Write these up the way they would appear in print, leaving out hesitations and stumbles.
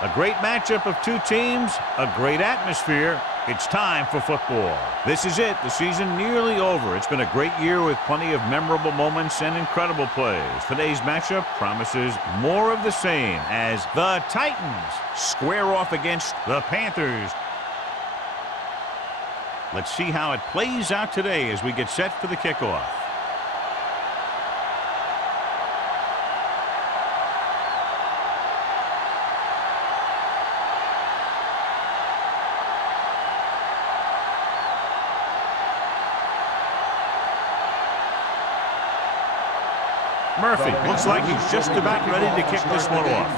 A great matchup of two teams, a great atmosphere. It's time for football. This is it. The season nearly over. It's been a great year with plenty of memorable moments and incredible plays. Today's matchup promises more of the same as the Titans square off against the Panthers. Let's see how it plays out today as we get set for the kickoff. Murphy looks like he's just about ready to kick this one off.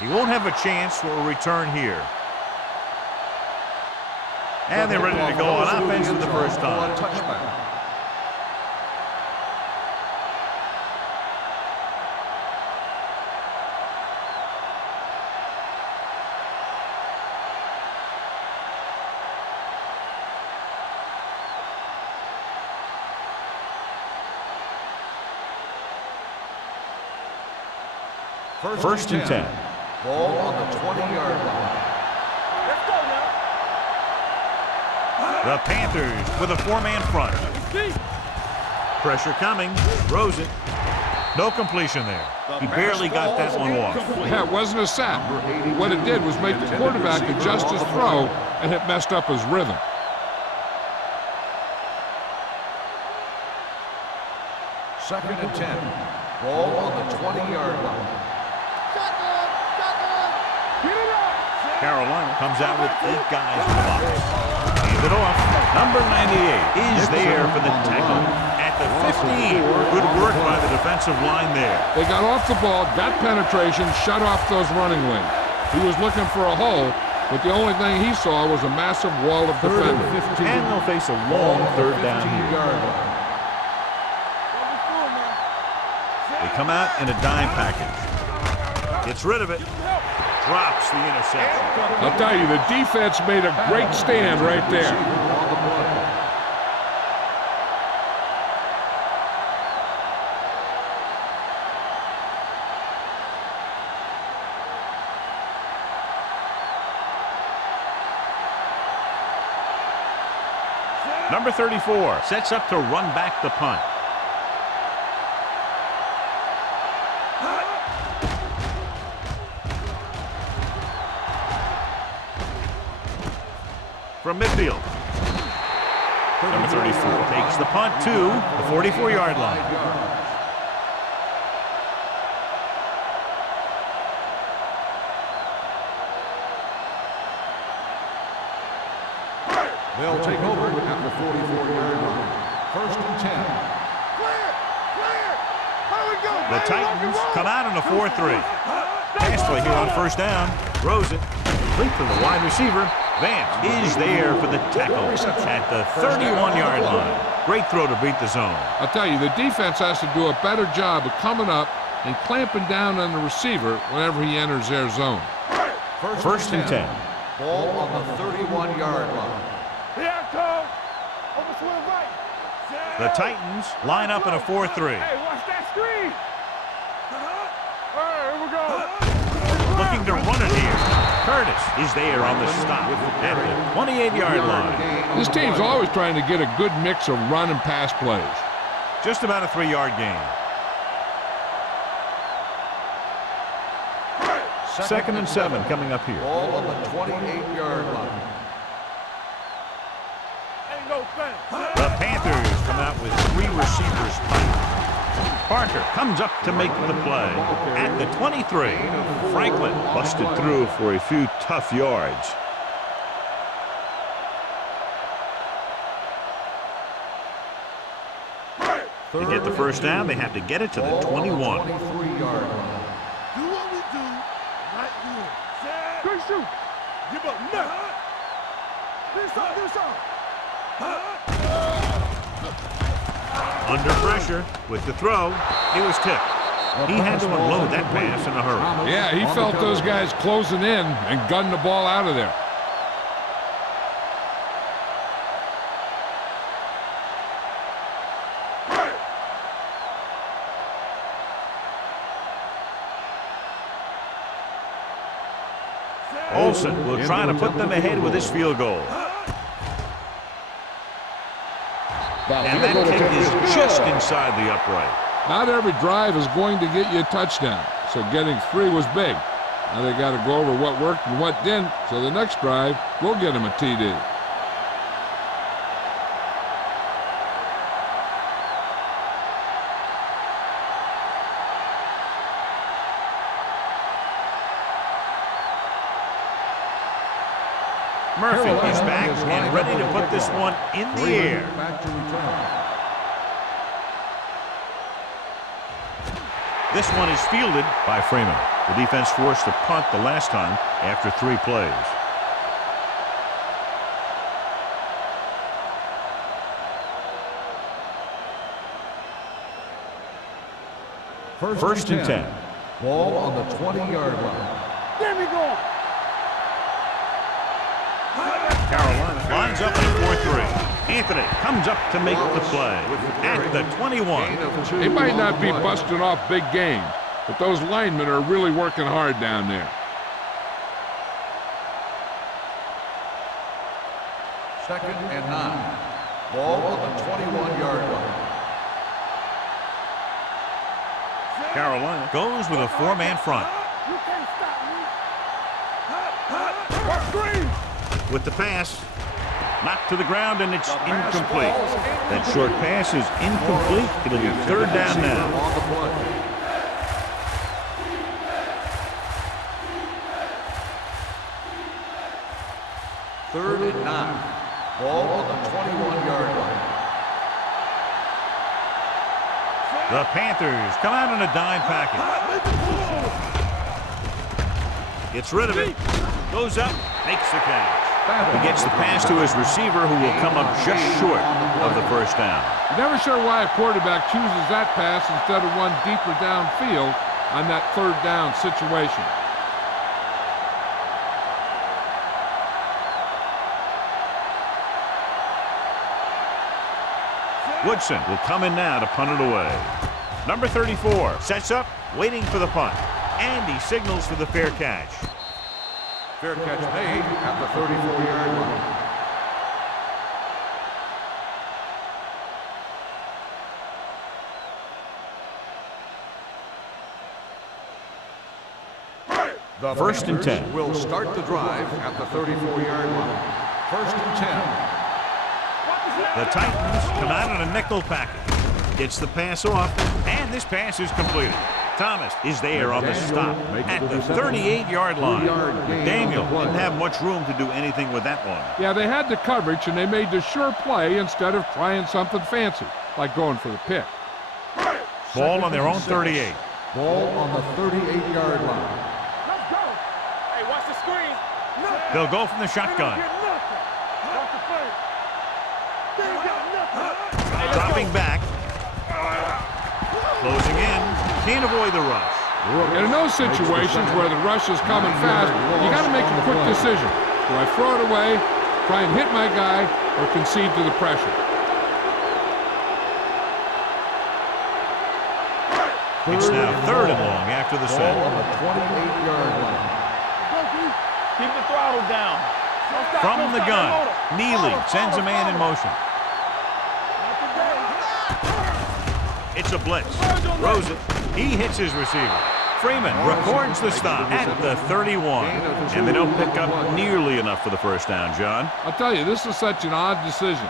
He won't have a chance for a return here. And they're ready to go on offense for the first time. First and 10. Ball on the 20-yard line. Let's go now. The Panthers with a four-man front. Pressure coming. Throws it. No completion there. He barely got that one off. Yeah, it wasn't a sack. What it did was make the quarterback adjust his throw, and it messed up his rhythm. Second and 10. Ball on the 20-yard line. Carolina comes out with 8 guys in the box. Hand it off. Number 98 is there for the tackle at the 15. Good work by the defensive line there. They got off the ball, got penetration, shut off those running lanes. He was looking for a hole, but the only thing he saw was a massive wall of defenders. And they'll face a long third down here. They come out in a dime package. Gets rid of it. Drops the interception. I'll tell you, the defense made a great stand right there. Number 34 sets up to run back the punt. From midfield. Number 34 takes the punt to the 44-yard line. They'll take over at the 44-yard line. First and 10. The Titans come out in a 4-3. Pass play here on first down. Throws it. Complete to the wide receiver. Vance is there for the tackle at the 31-yard line. Great throw to beat the zone. I'll tell you, the defense has to do a better job of coming up and clamping down on the receiver whenever he enters their zone. First and 10. Ball on the 31-yard line. The Titans line up in a 4-3. Hey, watch that screen. All right, here we go. Looking to run it here. Curtis is there on the stop at the 28-yard line. This team's always trying to get a good mix of run and pass plays. Just about a 3-yard gain. Second and 7 coming up here. Ball on the 28-yard line. Ain't no thing. The Panthers come out with 3 receivers tight. Parker comes up to make the play at the 23. Franklin busted through for a few tough yards. To get the first down, they have to get it to the 21. 23-yard line. Do what we do right here. Good shoot. Give up nothing. Do something. Under pressure with the throw, it was tipped. He had to unload that pass in a hurry. Yeah, he felt those guys closing in and gunned the ball out of there. Olsen will try to put them ahead with this field goal. And that kick is just inside the upright. Not every drive is going to get you a touchdown, so getting 3 was big. Now they got to go over what worked and what didn't, so the next drive will get them a TD. Murphy is back and ready to put this one in the air. This one is fielded by Freeman. The defense forced to punt the last time after 3 plays. First and 10. Ball on the 20-yard line. There we go. Carolina lines up in a 4-3. Anthony comes up to make the play at the 21. They might not be busting off big games, but those linemen are really working hard down there. Second and 9. Ball on the 21-yard line. Carolina goes with a 4-man front. You can't stop me. With the pass, knocked to the ground, and it's incomplete. That short pass is incomplete. It'll be 3rd down now. On the play. Third and 9. Ball on the 21-yard line. The Panthers come out in a dime package. Gets rid of it. Goes up, makes the catch. He gets the pass to his receiver, who will come up just short of the 1st down. Never sure why a quarterback chooses that pass instead of one deeper downfield on that 3rd down situation. Woodson will come in now to punt it away. Number 34 sets up, waiting for the punt. And he signals for the fair catch. Fair catch made at the 34-yard line. The First and 10. Will start the drive at the 34-yard line. First and 10. The Titans come out in a nickel package. Gets the pass off, and this pass is completed. Thomas is there on the stop at the 38-yard line. Daniel didn't have much room to do anything with that one. Yeah, they had the coverage, and they made the sure play instead of trying something fancy, like going for the pick. Ball on their own 38. Ball on the 38-yard line. Let's go. Hey, watch the screen. They'll go from the shotgun. Dropping back. Closing in. Can't avoid the rush. And in those situations where the rush is coming fast, you got to make a quick decision. Do I throw it away, try and hit my guy, or concede to the pressure? It's now 3rd and long after the set. Ball on the 28-yard line. Keep the throttle down. From the gun, Neely sends a man in motion. It's a blitz. Throws it. He hits his receiver. Freeman records the stop at the 31. And they don't pick up nearly enough for the 1st down, John. I'll tell you, this is such an odd decision.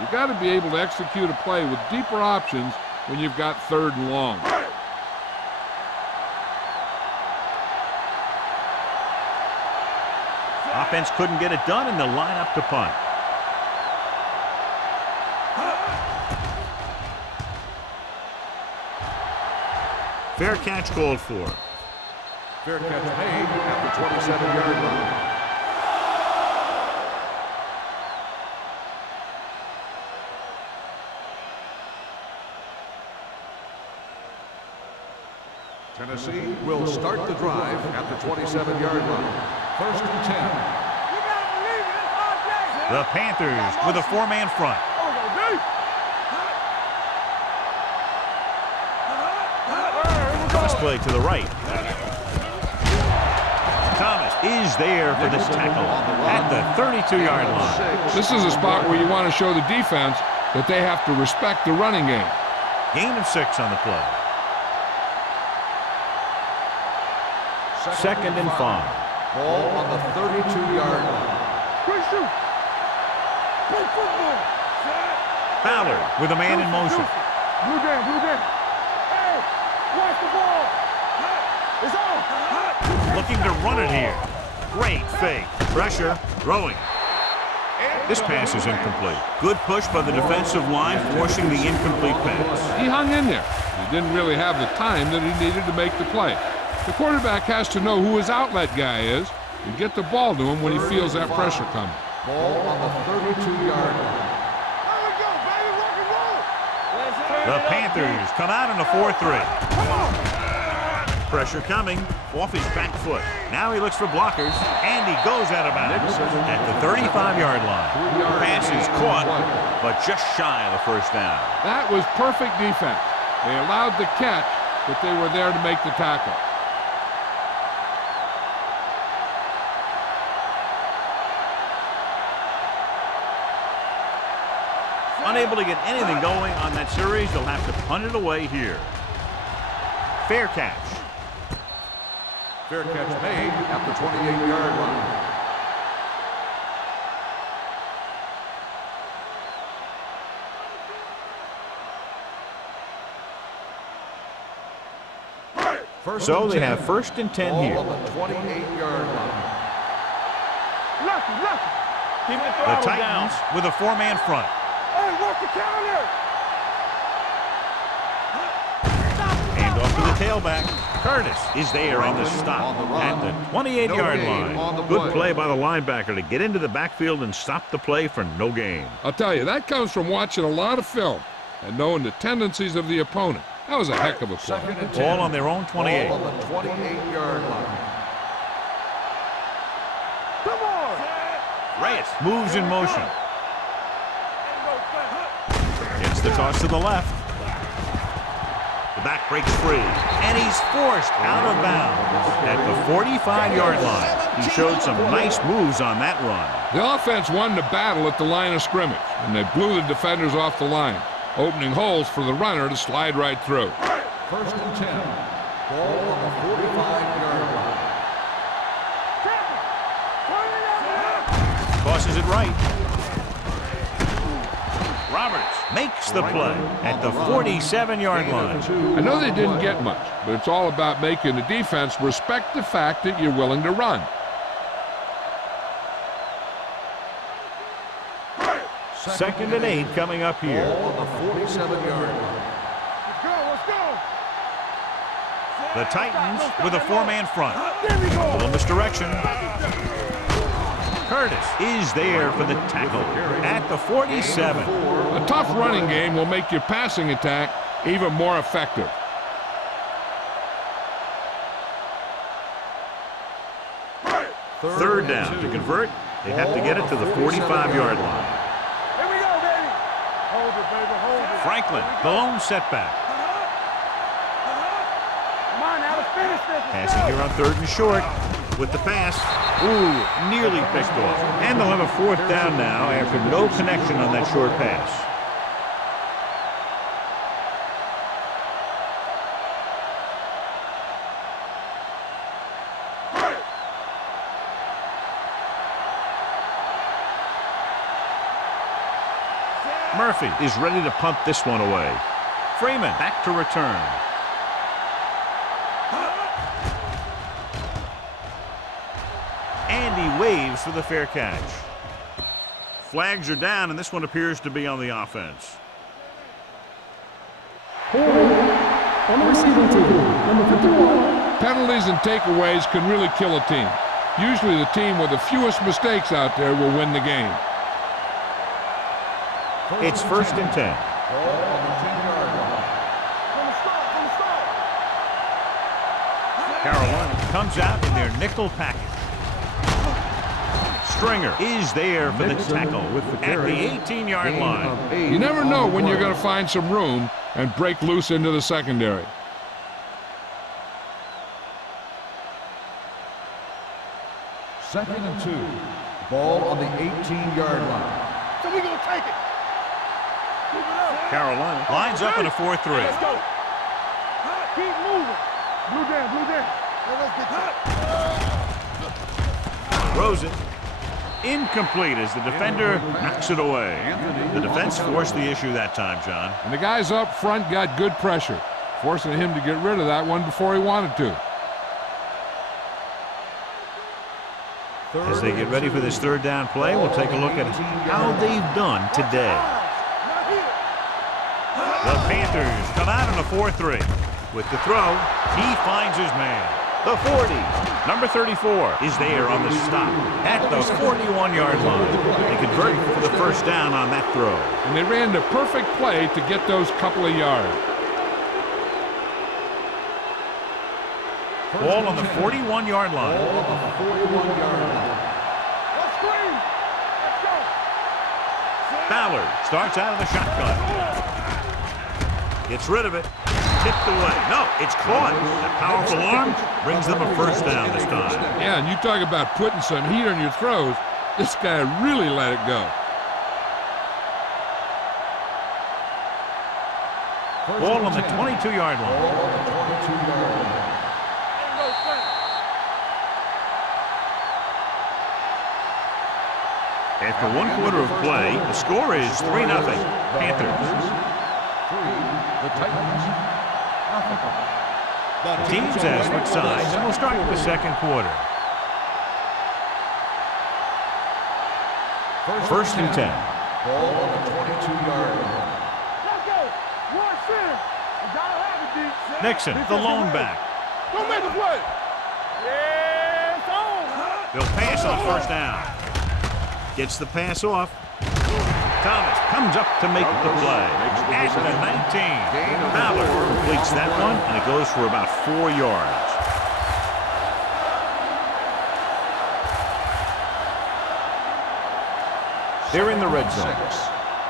You've got to be able to execute a play with deeper options when you've got 3rd and long. Offense couldn't get it done, and they'll line up to punt. Fair catch called for. Fair catch made at the 27-yard line. Tennessee will start the drive at the 27-yard line. First and 10. The Panthers with a 4-man front. Cross play to the right. Thomas is there for the tackle at the 32-yard line. This is a spot where you want to show the defense that they have to respect the running game. Gain of 6 on the play. Second and 5. Ball on the 32-yard line. Great shoot. Play football. Ballard with a man in motion. Blue down, blue down. Hey, watch the ball. It's on. Looking to run it here. Great fake. Pressure. Throwing. This pass is incomplete. Good push by the defensive line, forcing the incomplete pass. He hung in there. He didn't really have the time that he needed to make the play. The quarterback has to know who his outlet guy is and get the ball to him when he feels that pressure coming. Ball on the 32-yard line. There we go, baby. Rock and roll. The Panthers come out in a 4-3. Come on. Pressure coming off his back foot. Now he looks for blockers, and he goes out of bounds at the 35-yard line. Pass is caught, but just shy of the first down. That was perfect defense. They allowed the catch, but they were there to make the tackle. Unable to get anything going on that series, they'll have to punt it away here. Fair catch. Fair catch made at the 28-yard line. So they have first and 10 Ball here. on the 28-yard line. Lucky. Keep the The throttle Titans down. with a 4-man front. Hey, work the counter. Hand off to the tailback. Curtis is there on the stop at the 28-yard line. Good play by the linebacker to get into the backfield and stop the play for no gain. I'll tell you, that comes from watching a lot of film and knowing the tendencies of the opponent. That was a heck of a play. Second and 10. Ball on their own 28. Ball on the 28-yard line. Come on. Reyes moves in motion. Gets the toss to the left. The back breaks free, and he's forced out of bounds at the 45-yard line. He showed some nice moves on that run. The offense won the battle at the line of scrimmage, and they blew the defenders off the line, opening holes for the runner to slide right through. First and 10. Ball on the 45-yard line. Tosses it right. Roberts makes the play at the 47-yard line. I know they didn't get much, but it's all about making the defense respect the fact that you're willing to run. Second and 8 coming up here. Ball on the 47-yard line. Let's go. The Titans with a 4-man front. There we A go. little misdirection. Curtis is there for the tackle at the 47. A tough running game will make your passing attack even more effective. Third down. To convert, they have to get it to the 45-yard line. Here we go, baby. Hold it, baby. Hold it. Franklin, the lone setback. Come on now, let's finish this. Let's Passing go. here on 3rd and short with the pass. Ooh, nearly picked off. And they'll have a 4th down now after no connection on that short pass. Murphy is ready to punt this one away. Freeman back to return. And he waves for the fair catch. Flags are down, and this one appears to be on the offense. On the receiving team, number 51. Penalties and takeaways can really kill a team. Usually the team with the fewest mistakes out there will win the game. It's 1st and 10. Ball on the 10-yard line. From the start. Carolina comes out in their nickel package. Stringer is there for the tackle at the 18-yard line. You never know when you're going to find some room and break loose into the secondary. 2nd and 2. Ball on the 18-yard line. So we gonna take it. Keep it up. Carolina lines up in a 4-3. Let's go. Keep moving. Blue down, blue down. Let's get Throws it. Incomplete as the defender knocks it away. The defense forced the issue that time, John. And the guys up front got good pressure, forcing him to get rid of that one before he wanted to. As they get ready for this third down play, we'll take a look at how they've done today. The Panthers come out in a 4-3. With the throw, he finds his man. The 40. Number 34 is there on the stop at the 41-yard line. They convert for the first down on that throw. And they ran the perfect play to get those couple of yards. Ball on the 41-yard line. Ballard starts out of the shotgun. Gets rid of it. Tipped away. No, it's caught. That powerful arm brings them a first down this time. Yeah, and you talk about putting some heat on your throws. This guy really let it go. Ball on the 22-yard line. After 1 quarter of play, the score is 3-0. Panthers. The Titans. The teams have switched sides, and we'll start with the second quarter. First and 10. Ball on the 22-yard line. Let's go. One center. You gotta have it, D. Nixon, the lone back. Don't make a play. Yeah, it's on. They'll pass on first down. Gets the pass off. Thomas comes up to make the play. At the 19. Ballard completes that one, and it goes for about 4 yards. They're in the red zone.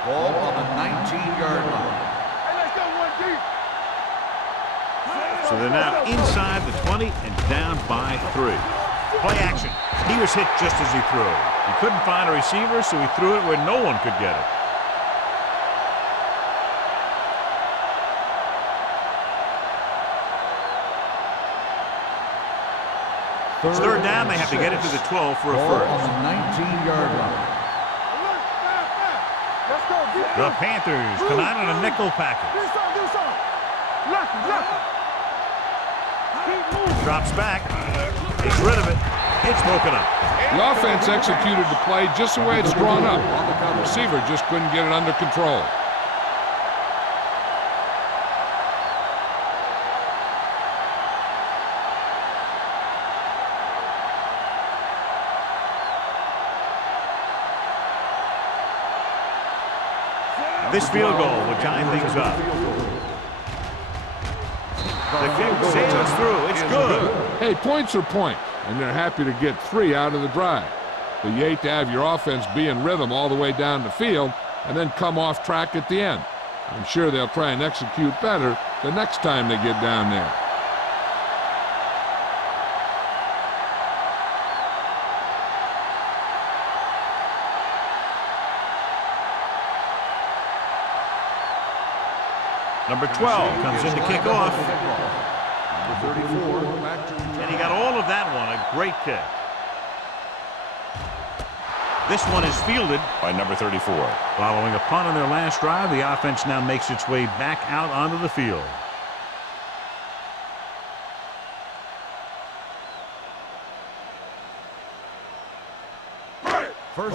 Ball on the 19-yard line. Hey, let's go one deep. So they're now inside the 20 and down by 3. Play action. He was hit just as he threw. He couldn't find a receiver, so he threw it where no one could get it. It's third down. They have to get it to the 12 for a Ball first. on the 19-yard line. Let's go. The Panthers come out on a nickel package. Do something. Lucky. Keep moving. Drops back. Gets rid of it. It's broken up. The offense executed the play just the way it's drawn up. The receiver just couldn't get it under control. This field goal will tie things up. The kick sails through. It's good. Hey, points are points, and they're happy to get 3 out of the drive. But you hate to have your offense be in rhythm all the way down the field and then come off track at the end. I'm sure they'll try and execute better the next time they get down there. Number 12 comes in to kick off. Number 34, back to And he got all of that one. A great kick. This one is fielded by number 34. Following a punt on their last drive, the offense now makes its way back out onto the field.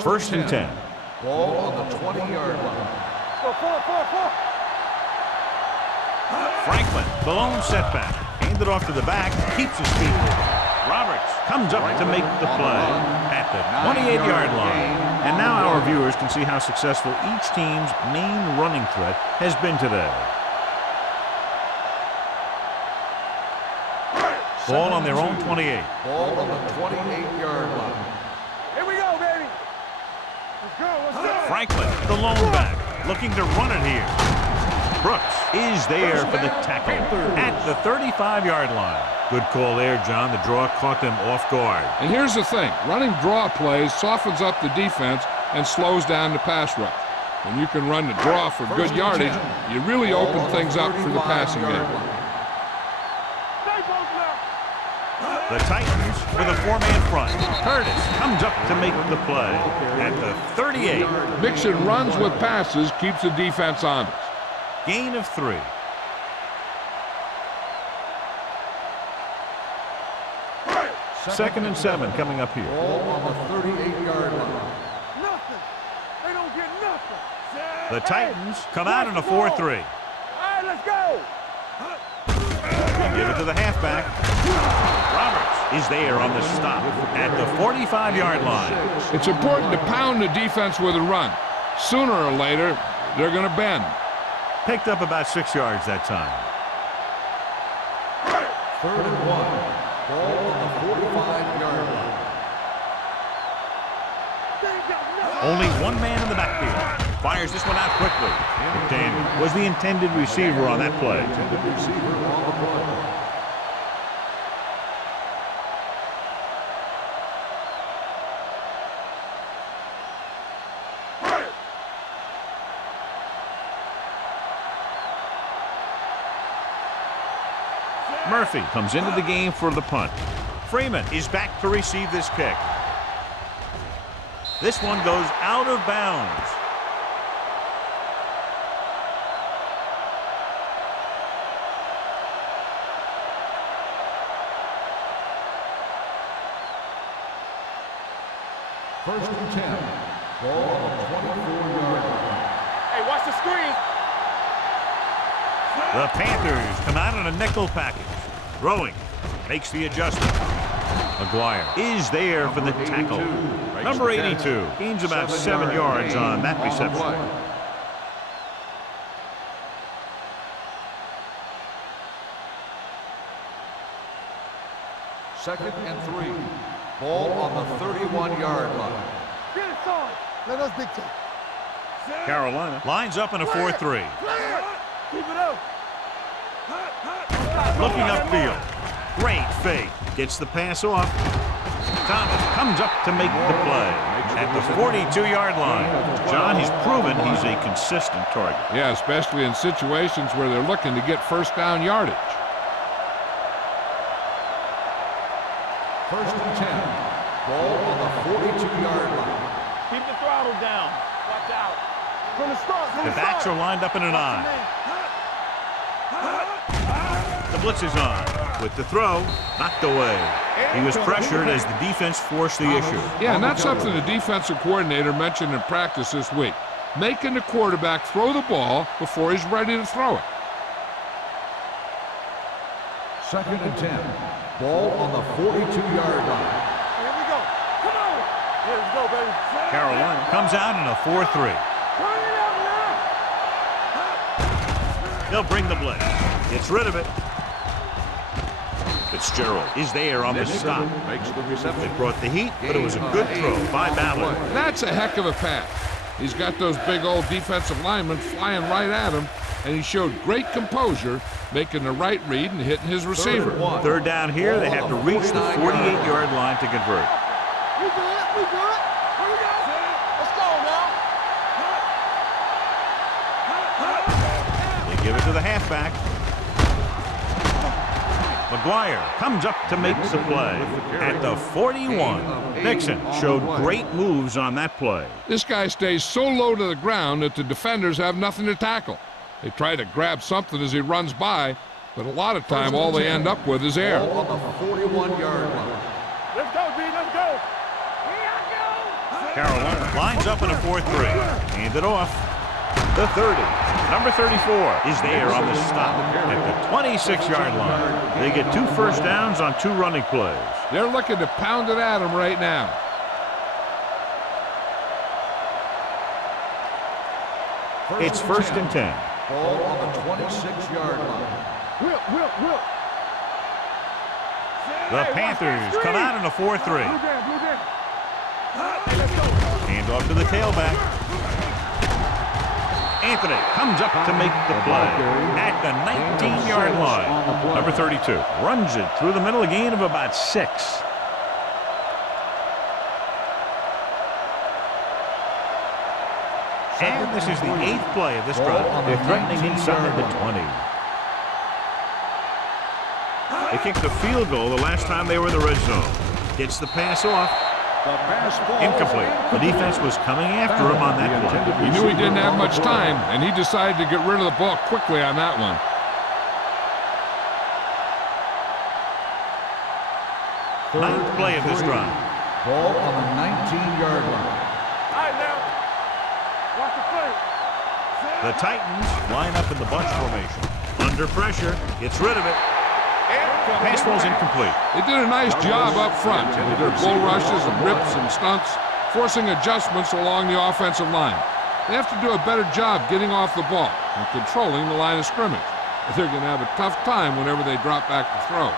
First and 10. ball on the 20-yard line. Four. Franklin, the lone setback. Handed off to the back, keeps his feet moving. Roberts comes up to make the play at the 28-yard line. And now our viewers can see how successful each team's main running threat has been today. Ball on their own 28. Ball on the 28-yard line. Here we go, baby. Let's go. Franklin, the lone back, looking to run it here. Brooks is there for the tackle at the 35-yard line. Good call there, John. The draw caught them off guard. And here's the thing. Running draw plays softens up the defense and slows down the pass rush. When you can run the draw for good yardage, you really open things up for the passing game. The Titans with a four-man front. Curtis comes up to make the play at the 38. Mixing runs with passes keeps the defense honest. Gain of 3. Second and 7 coming up here. Ball on the 38-yard line. Nothing. They don't get nothing. The Titans come out in a 4-3. All right, let's go. Give it to the halfback. Roberts is there on the stop at the 45-yard line. It's important to pound the defense with a run. Sooner or later, they're going to bend. Picked up about 6 yards that time. 3rd and 1. Ball on the 45-yard line. Only one man in the backfield. Fires this one out quickly. McDaniel was the intended receiver on that play. Intended receiver on the play. Murphy comes into the game for the punt. Freeman is back to receive this kick. This one goes out of bounds. First and 10. Ball on the 24-yard line. Hey, watch the screen. The Panthers come out in a nickel package. Throwing. Makes the adjustment. McGuire is there for the tackle. Number 82 gains about 7 yards on that reception. 2nd and 3. Ball on the 31-yard line. Get it, son. Let us dictate. Carolina lines up in a 4-3. Keep it up. Looking upfield. Great fake. Gets the pass off. Thomas comes up to make the play at the 42-yard line. John, he's proven he's a consistent target. Yeah, especially in situations where they're looking to get first down yardage. 1st and 10. Ball on the 42-yard line. Keep the throttle down. Watch out. From the start. The backs are lined up in an eye. The blitz is on. With the throw, knocked away. He was pressured as the defense forced the issue. Yeah, and that's something the defensive coordinator mentioned in practice this week. Making the quarterback throw the ball before he's ready to throw it. 2nd and 10. Ball on the 42-yard line. Here we go. Come on. Here we go, baby. Carolina comes out in a 4-3. Turn it up now. They'll bring the blitz. Gets rid of it. Fitzgerald is there on the stop. Makes the reception. They brought the heat, but it was a good throw by Ballard. That's a heck of a pass. He's got those big old defensive linemen flying right at him, and he showed great composure, making the right read and hitting his receiver. 3rd down here, they have to reach the 48-yard line to convert. We good. We good. Here we go. Let's go now. They give it to the halfback. McGuire comes up to make the play at the 41. Nixon showed great moves on that play. This guy stays so low to the ground that the defenders have nothing to tackle. They try to grab something as he runs by, but a lot of time all they end up with is air. Ball on the 41-yard line. Let's go, B. Let's go. Carolina lines up in a 4-3. Hand it off. The 30. Number 34 is there on the stop at the 26-yard line. They get 2 first downs on 2 running plays. They're looking to pound it at him right now. It's 1st and 10. Ball on the 26-yard line. Whip. The Panthers come out in a 4-3. Blue down. Hey, let's go. Hand off to the tailback. Anthony comes up to make the play at the 19-yard line. Number 32 runs it through the middle, a gain of about 6. And this is the 8th play of this drive. They're threatening inside the 20. They kicked the field goal the last time they were in the red zone. Gets the pass off. Incomplete. The defense was coming after him on that play. He knew he didn't have much time, and he decided to get rid of the ball quickly on that one. Ninth play of this drive. Ball on the 19-yard line. All right, now. Watch the play. The Titans line up in the bunch formation. Under pressure, gets rid of it. Pass ball's incomplete. They did a nice job up front with their bull rushes and rips and stunts, forcing adjustments along the offensive line. They have to do a better job getting off the ball and controlling the line of scrimmage. They're going to have a tough time whenever they drop back to throw.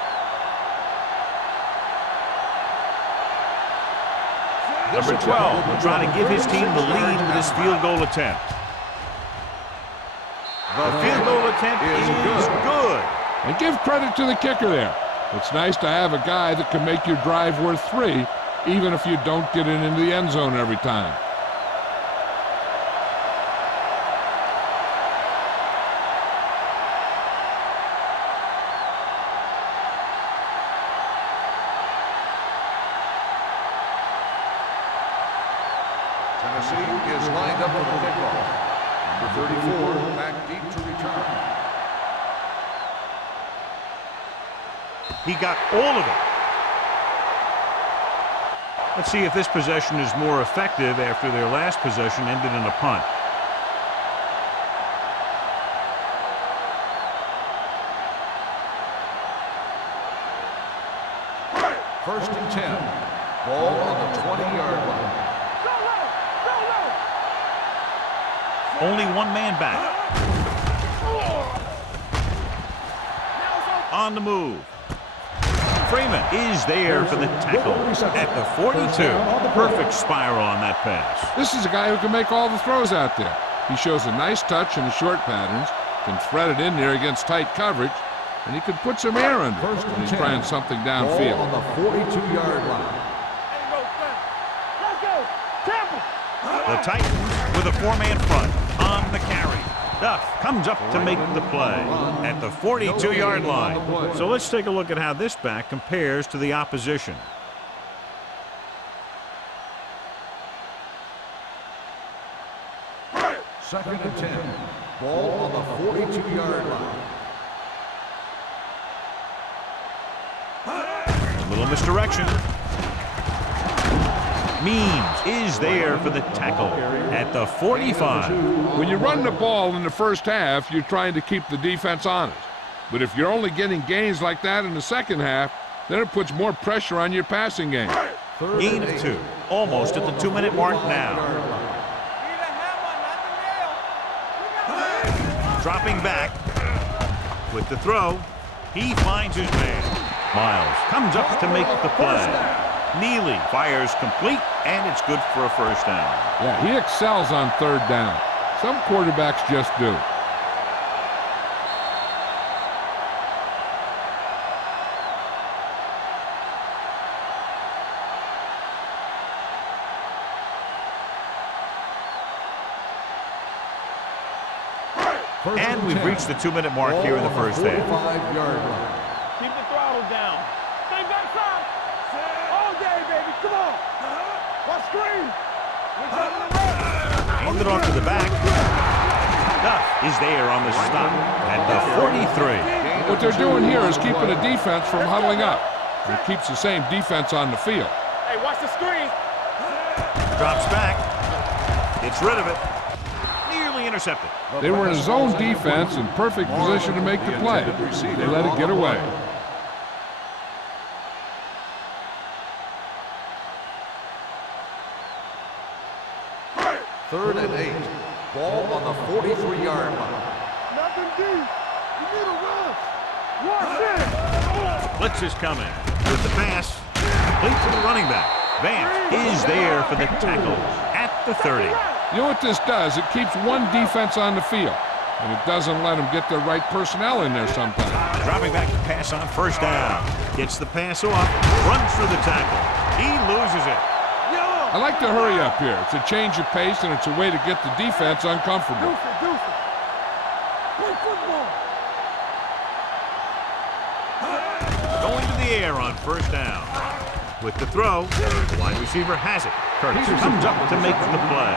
Number 12 will try to give his team the lead with this field goal attempt. The field goal attempt is good. And give credit to the kicker there. It's nice to have a guy that can make your drive worth 3, even if you don't get it into the end zone every time. Tennessee is lined up for the kickoff. Number 34 back deep to return. He got all of it. Let's see if this possession is more effective after their last possession ended in a punt. First and 10. Ball on the 20-yard line. Only one man back. On the move. Freeman is there for the tackle at the 42. Perfect spiral on that pass. This is a guy who can make all the throws out there. He shows a nice touch in the short patterns, can thread it in there against tight coverage, and he could put some air under it when he's trying something downfield. Ball on the 42-yard line. The Titans with a 4-man front on the carry. Duff comes up to make the play at the 42-yard line. So let's take a look at how this back compares to the opposition. Second and 10. Ball on the 42-yard line. A little misdirection. Means is there for the tackle at the 45. When you run the ball in the first half, you're trying to keep the defense honest. But if you're only getting gains like that in the second half, then it puts more pressure on your passing game. Gain of 2. Almost at the 2-minute mark now. Dropping back with the throw. He finds his man. Miles comes up to make the play. Neely fires complete, and it's good for a first down. Yeah, he excels on third down. Some quarterbacks just do. And we've reached the 2-minute mark here in the first half. 45-yard line. Keep the throttle down. Stay backside. All day, baby. Come on. Watch screen. Hand it off to the back. Duff is there on the stop at the 43. What they're doing here is keeping the defense from huddling up. It keeps the same defense on the field. Hey, watch the screen. Drops back. Gets rid of it. Nearly intercepted. They were in a zone defense in perfect position to make the play. They let it get away. Third and 8. Ball on the 43-yard line. Nothing deep. You need a rush. Watch it. Blitz is coming with the pass. Complete to the running back. Vance is there for the tackle at the 30. You know what this does? It keeps one defense on the field, and it doesn't let them get the right personnel in there sometimes. Dropping back to pass on first down. Gets the pass off, runs through the tackle. He loses it. I like to hurry up here. It's a change of pace, and it's a way to get the defense uncomfortable. Play football. Going to the air on first down. With the throw, wide receiver has it. Curtis comes up to make the play.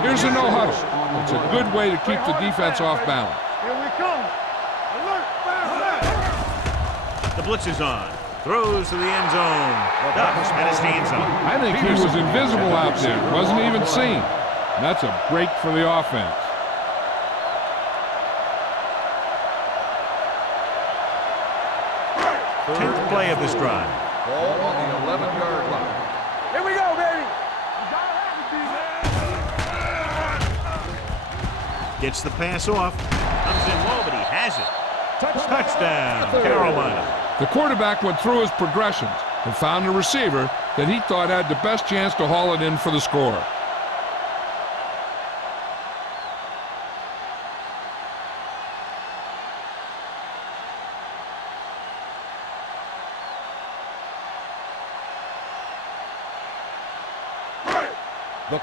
Here's a no huddle. It's a good way to keep the defense off balance. Here we come. Alert, fast. The blitz is on. Throws to the end zone. Ducks and his hands up. I think he was invisible out there. Wasn't even seen. And that's a break for the offense. Tenth play of this drive. Ball on the 11-yard line. Here we go, baby. Gets the pass off. Comes in low, but he has it. Touchdown, Carolina. The quarterback went through his progressions and found a receiver that he thought had the best chance to haul it in for the score.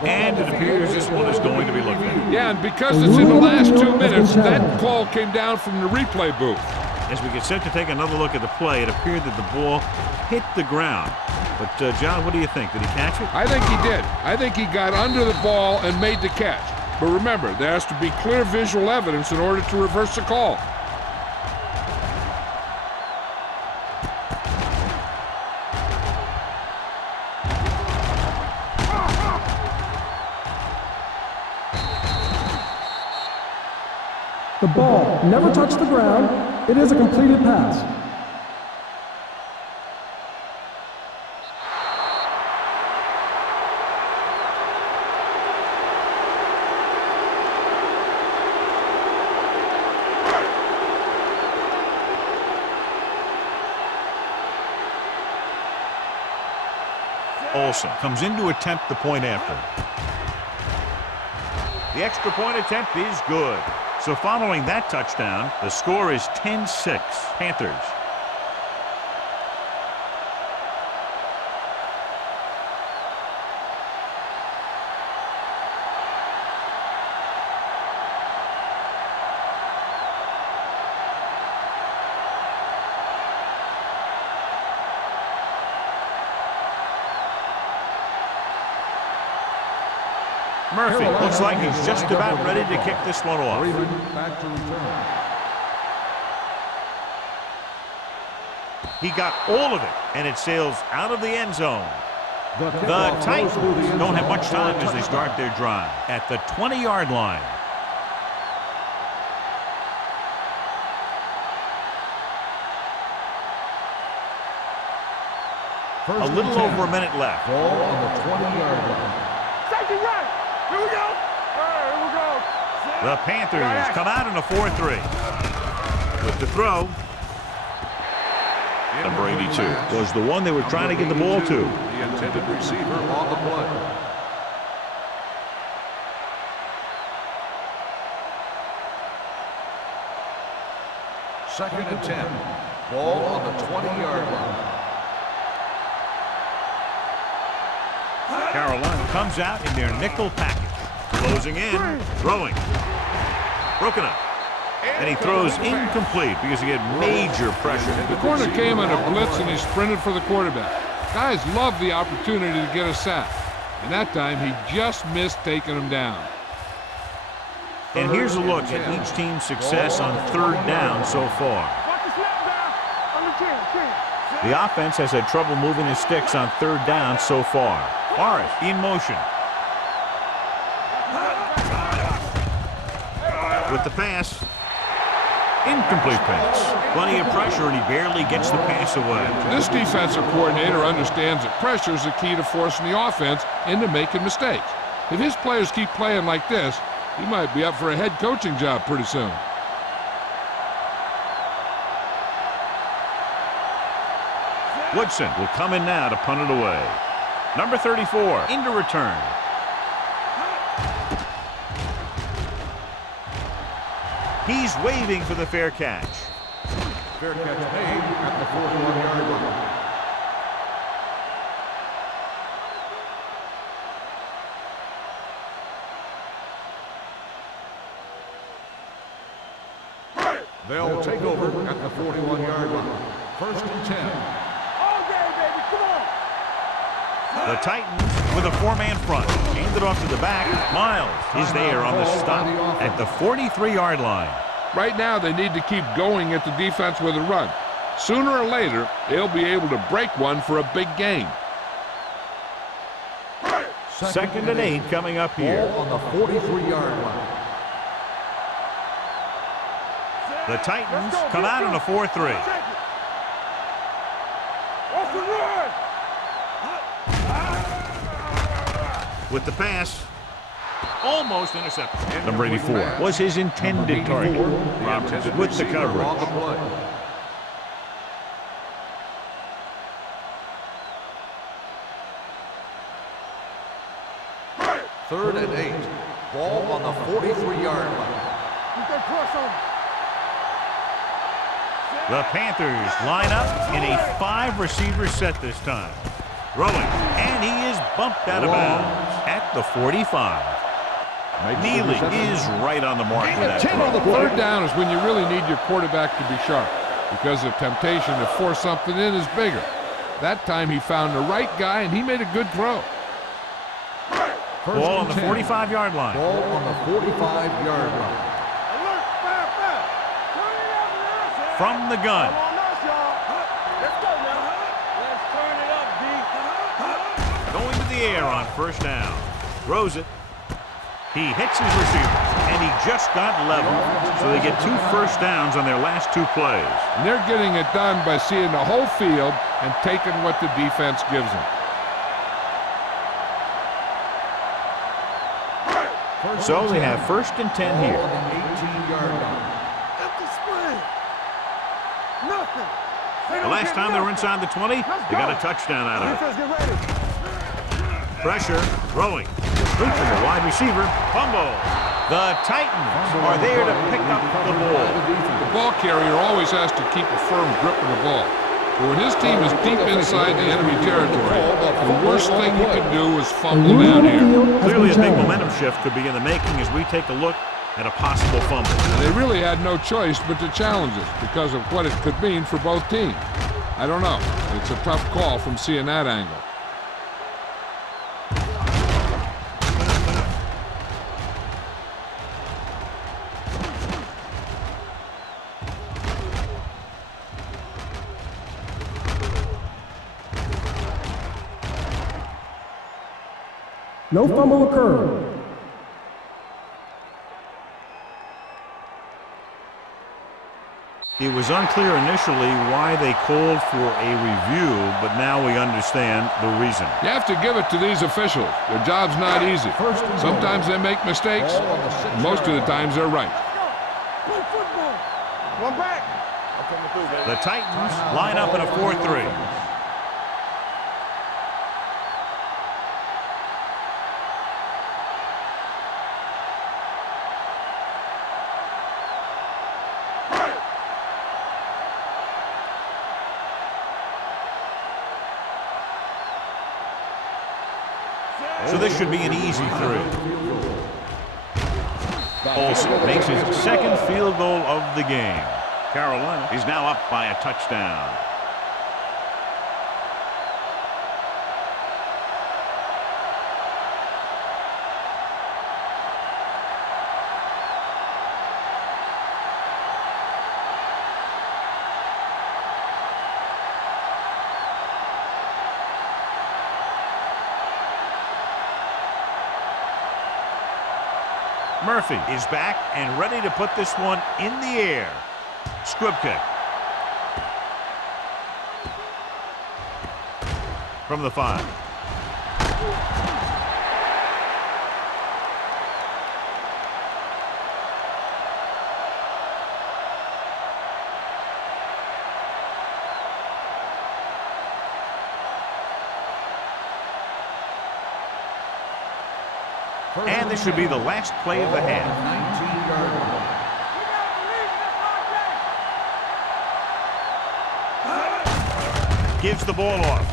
And it appears this one is going to be looked at. Yeah, and because it's in the last 2 minutes, that call came down from the replay booth. As we get set to take another look at the play, it appeared that the ball hit the ground. But, John, what do you think? Did he catch it? I think he did. I think he got under the ball and made the catch. But remember, there has to be clear visual evidence in order to reverse the call. The ball never touched the ground. It is a completed pass. Olsen comes in to attempt the point after. The extra point attempt is good. So following that touchdown, the score is 10-6, Panthers. Murphy looks like he's just about ready to kick this one off. Back to return. He got all of it, and it sails out of the end zone. The Titans don't have much time as they start their drive at the 20-yard line. A little over a minute left. Ball on the 20-yard line. Safety right. Here we go. All right, here we go. The Panthers come out in a 4-3. With the throw. Number 82 was the one they were trying to get the ball to. The intended receiver on the play. Second and 10. Ball on the 20-yard line. Carolina comes out in their nickel package. Closing in, throwing. Broken up. And he throws incomplete because he had major pressure. The corner came on a blitz and he sprinted for the quarterback. Guys love the opportunity to get a sack. And that time he just missed taking him down. And here's a look at each team's success on third down so far. The offense has had trouble moving the sticks on third down so far. Morris in motion. With the pass. Incomplete pass. Plenty of pressure, and he barely gets the pass away. This defensive coordinator understands that pressure is the key to forcing the offense into making mistakes. If his players keep playing like this, he might be up for a head coaching job pretty soon. Woodson will come in now to punt it away. Number 34 into return. He's waving for the fair catch. Fair catch made at the 41-yard line. They'll take over at the 41-yard line. 1st and 10. All day, baby, come on. The Titans with a 4-man front. Handed off to the back. Miles is there on the stop at the 43-yard line. Right now, they need to keep going at the defense with a run. Sooner or later, they'll be able to break one for a big gain. 2nd and 8 coming up here. Ball on the 43-yard line. The Titans come out in a 4-3. Off the run. With the pass, almost intercepted. Number 84 was his intended target. Robinson with the coverage. On the play. Third and 8. Ball on the 43-yard line. Keep that cross on. The Panthers line up in a 5-receiver set this time. Throwing, and he is bumped out of bounds at the 45. Neely is right on the mark for that throw. The 3rd down is when you really need your quarterback to be sharp because the temptation to force something in is bigger. That time he found the right guy, and he made a good throw. Ball on the 45-yard line. Ball on the 45-yard line. Alert, fire, fire. Turn it up now. From the gun. Come on us, y'all. Let's go now. Let's turn it up, D. Going to the air on 1st down. Throws it. He hits his receiver, and he just got level. So they get 2 first downs on their last 2 plays. And they're getting it done by seeing the whole field and taking what the defense gives them. So they have 1st and 10 here. On the 18-yard line. Empty spring. Nothing. The last time they were inside the 20, they got a touchdown out of it. Defense, get ready. Pressure, throwing. Complete to the wide receiver. Fumble. The Titans are there to pick up the ball. The ball carrier always has to keep a firm grip of the ball. But when his team is deep inside the enemy territory, the worst thing you can do is fumble down here. Clearly a big momentum shift could be in the making as we take a look at a possible fumble. And they really had no choice but to challenge it because of what it could mean for both teams. I don't know. It's a tough call from seeing that angle. No fumble occurred. It was unclear initially why they called for a review, but now we understand the reason. You have to give it to these officials. Their job's not easy. Sometimes they make mistakes. Most of the times they're right. Play football. One back. The Titans line up in a 4-3. So this should be an easy 3. Olsen makes his 2nd field goal of the game. Carolina is now up by a touchdown. Murphy is back and ready to put this one in the air. Squib kick. From the 5. And this should be the last play of the half. gives the ball off.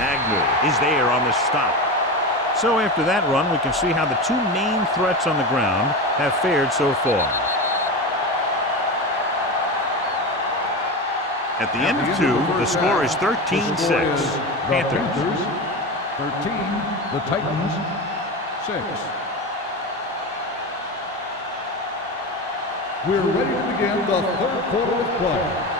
Agnew is there on the stop. So after that run, we can see how the two main threats on the ground have fared so far. At the end of two, the score is 13-6. Panthers. 13, the Titans 6. We're ready to begin the third quarter of play.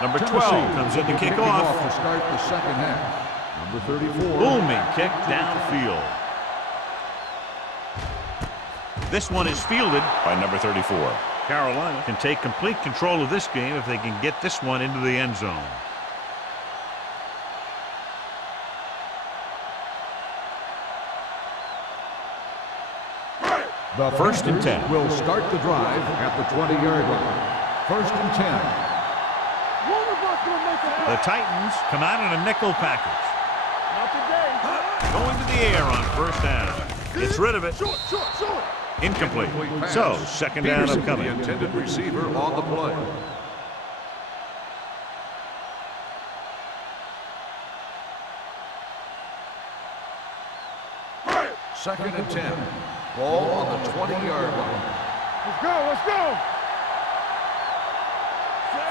Number 12 comes in to kick off. To start the second half. Number 34. Booming kick downfield. This one is fielded by number 34. Carolina can take complete control of this game if they can get this one into the end zone. The First and 10. Will start the drive at the 20-yard line. First and 10. The Titans come out in a nickel package. Going to the air on first down. Gets rid of it. Incomplete. So, second down upcoming. The intended receiver on the play. Second and 10. Ball on the 20-yard line. Let's go.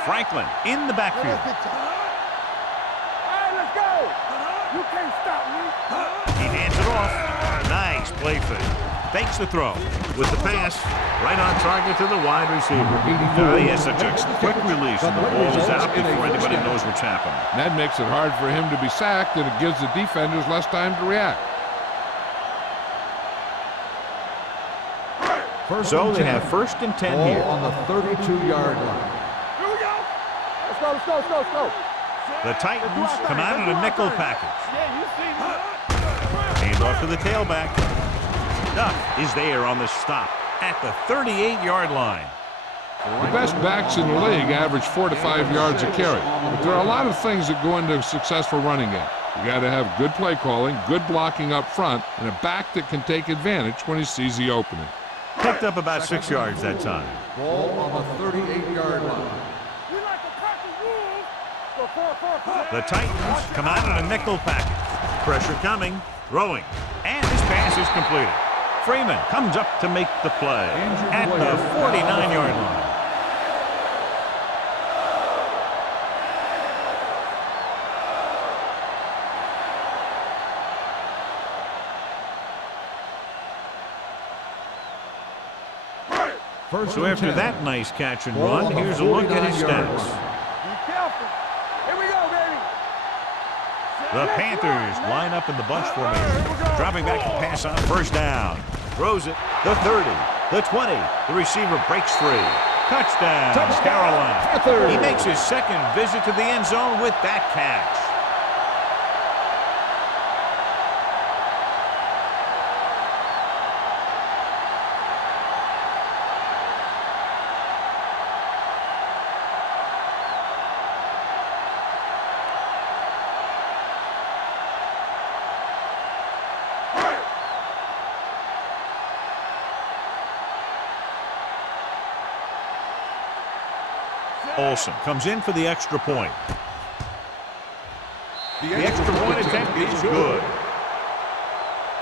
Franklin in the backfield. Let's go. You can't stop me. He hands it off. Nice play fake. Fakes the throw. With the pass, right on target to the wide receiver. He has such a quick release, and the ball is out before anybody knows what's happened. That makes it hard for him to be sacked, and it gives the defenders less time to react. So they have first and 10 Ball here. on the 32-yard line. Here we go. Let's go. The Titans come out in a nickel package. Yeah, you see me. Hand off to the tailback. Duck is there on the stop at the 38-yard line. The best backs in the league average 4 to 5 yards a carry. But there are a lot of things that go into a successful running game. You got to have good play calling, good blocking up front, and a back that can take advantage when he sees the opening. Picked up about 6 yards that time. Ball on the 38-yard line. We like to practice rules. The Titans come out in a nickel package. Pressure coming, throwing, and this pass is completed. Freeman comes up to make the play at the 49-yard line. So after that nice catch and run, here's a look at his stats. Be careful. Here we go, baby. The Panthers line up in the bunch formation. Dropping back to pass on first down. Throws it. The 30. The 20. The receiver breaks free. Touchdown, Carolina. He makes his second visit to the end zone with that catch. Olsen comes in for the extra point. The extra point attempt is good.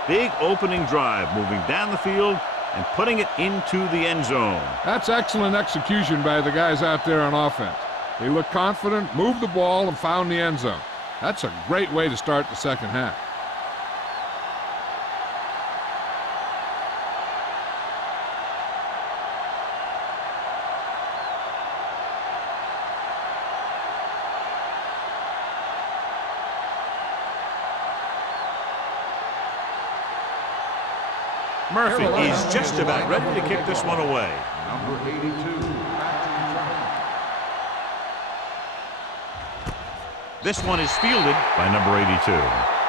Big opening drive, moving down the field and putting it into the end zone. That's excellent execution by the guys out there on offense. They looked confident, moved the ball, and found the end zone. That's a great way to start the second half. Murphy is just about ready to kick this one away. Number 82, back to return. This one is fielded by number 82.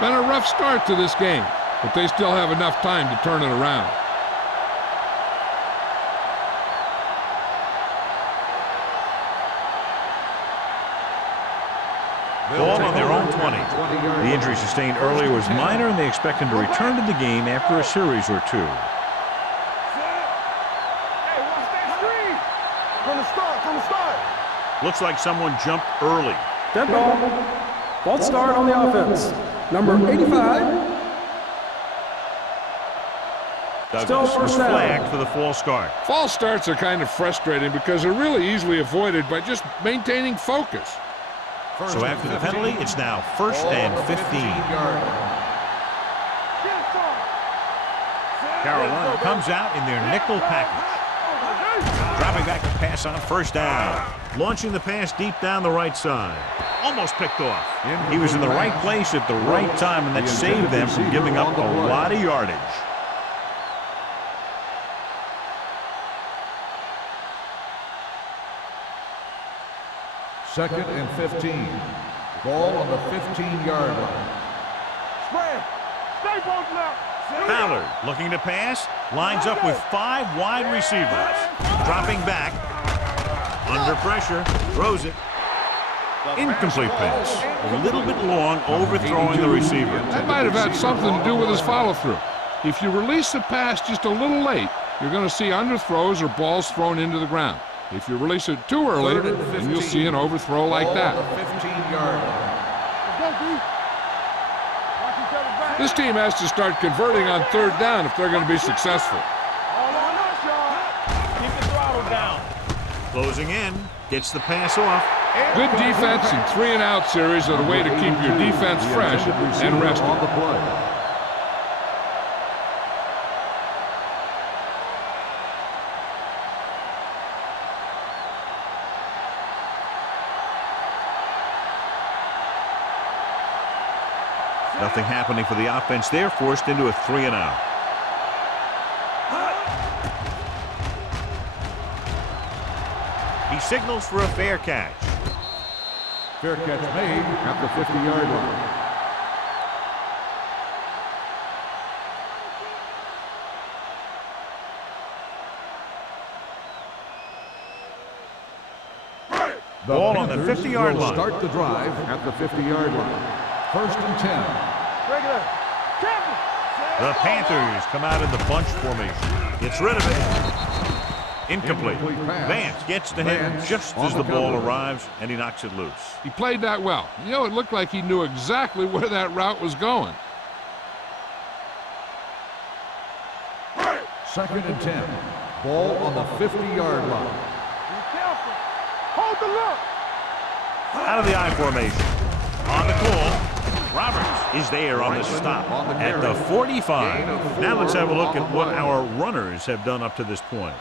Been a rough start to this game, but they still have enough time to turn it around. Ball on their own 20. The injury sustained earlier was minor, and they expect him to return to the game after a series or two. From the start. Looks like someone jumped early. Dead ball. False start on the offense. Number 85. Douglas was flagged for the false start. False starts are kind of frustrating because they're really easily avoided by just maintaining focus. So after the penalty, it's now 1st and 15. Carolina comes out in their nickel package. Dropping back to pass on 1st down. Launching the pass deep down the right side. Almost picked off. He was in the right place at the right time, and that saved them from giving up a lot of yardage. Second and 15. Ball on the 15-yard line. Spread. Stay both left. Ballard looking to pass. Lines up with 5 wide receivers. Dropping back. Under pressure. Throws it. Incomplete pass. A little bit long, overthrowing the receiver. That might have had something to do with his follow-through. If you release the pass just a little late, you're going to see underthrows or balls thrown into the ground. If you release it too early, then you'll see an overthrow like that. This team has to start converting on 3rd down if they're going to be successful. Keep the throttle down. Closing in. Gets the pass off. Good defense and 3-and-out series are the way to keep your defense fresh and rested. Nothing happening for the offense there, forced into a 3-and-out. He signals for a fair catch. Fair catch made at the 50-yard line. Ball on the 50-yard line. Start the drive at the 50-yard line. 1st and 10. The Panthers come out in the bunch formation. Gets rid of it. Incomplete. Vance gets to him just as the ball arrives, and he knocks it loose. He played that well. You know, it looked like he knew exactly where that route was going. 2nd and 10. Ball on the 50-yard line. Hold the look. Out of the I formation. On the call. Roberts is there on the stop at the 45. Now let's have a look at what our runners have done up to this point.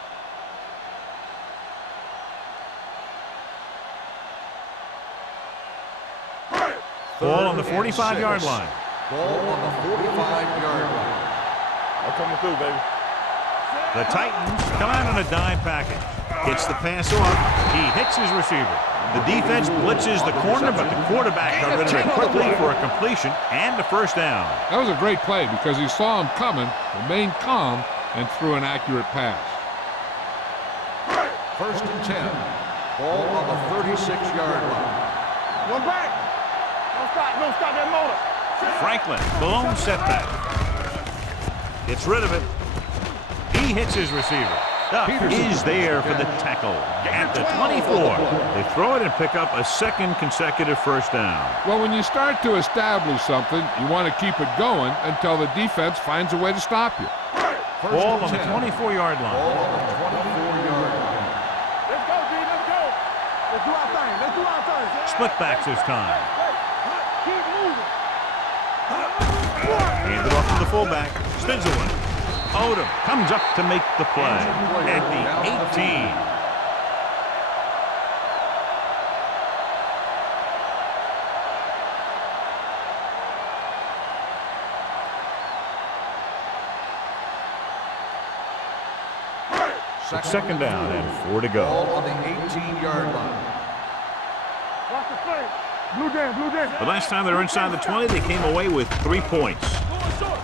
Ball on the 45-yard line. Ball on the 45-yard line. I'm coming through, baby. The Titans come out on a dime package. Gets the pass off. He hits his receiver. The defense blitzes the corner, but the quarterback got rid of it quickly for a completion and a 1st down. That was a great play because he saw him coming, remained calm, and threw an accurate pass. 1st and 10. Ball on the 36-yard line. One back. Don't stop that motor. Franklin, blown setback. Gets rid of it. He hits his receiver. Duff is there for the tackle at the 24. They throw it and pick up a 2nd consecutive 1st down. Well, when you start to establish something, you want to keep it going until the defense finds a way to stop you. Ball on the 24-yard line. Ball on the 24-yard line. Let's go, G. Let's go. Let's do our thing. Let's do our thing. Split backs this time. Keep moving. Handed off to the fullback. Spins away. Odom comes up to make the play at the 18. It's 2nd down and 4 to go. Ball on the 18-yard line. Watch the play. Blue jam, blue jam. The last time they were inside the 20, they came away with 3 points.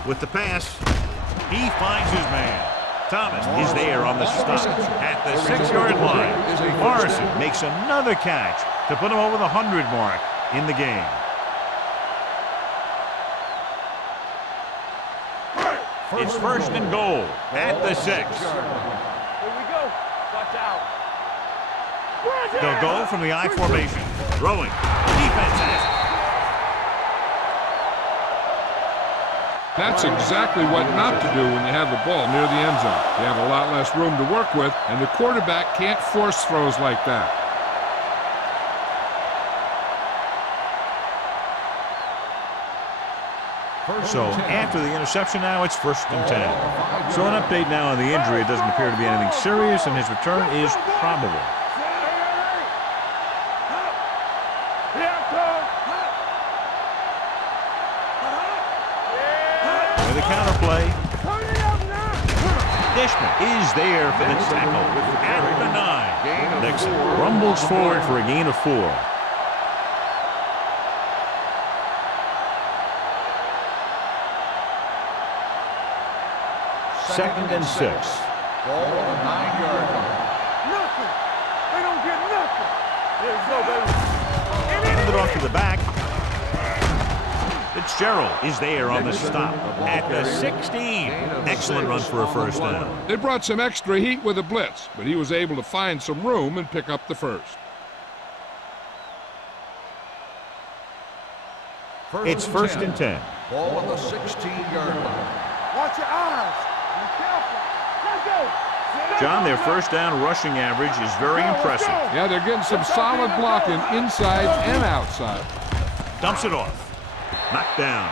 With the pass, he finds his man. Thomas is there on the stop at the 6-yard line. Morrison makes another catch to put him over the 100 mark. in the game. It's first and goal at the 6. Here we go. Watch out. They'll go from the I formation. Throwing. Defense has it. That's exactly what not to do when you have the ball near the end zone. You have a lot less room to work with, and the quarterback can't force throws like that. So after the interception now, it's first and 10. So an update now on the injury. It doesn't appear to be anything serious, and his return is probable. With a counter play. Dishman is there for the tackle at the 9. Nixon rumbles forward for a gain of 4. Second and 6. Ball on the 9-yard line. Nothing. They don't get nothing. There you go, baby. Hand it off to the back. Fitzgerald is there on the stop at the 16. Excellent run for a first down. They brought some extra heat with a blitz, but he was able to find some room and pick up the first. It's first and 10. Ball on the 16-yard line. Watch your eyes. Be careful. Let's go. John, their first down rushing average is very impressive. Yeah, they're getting some solid blocking inside and outside. Dumps it off. Knocked down.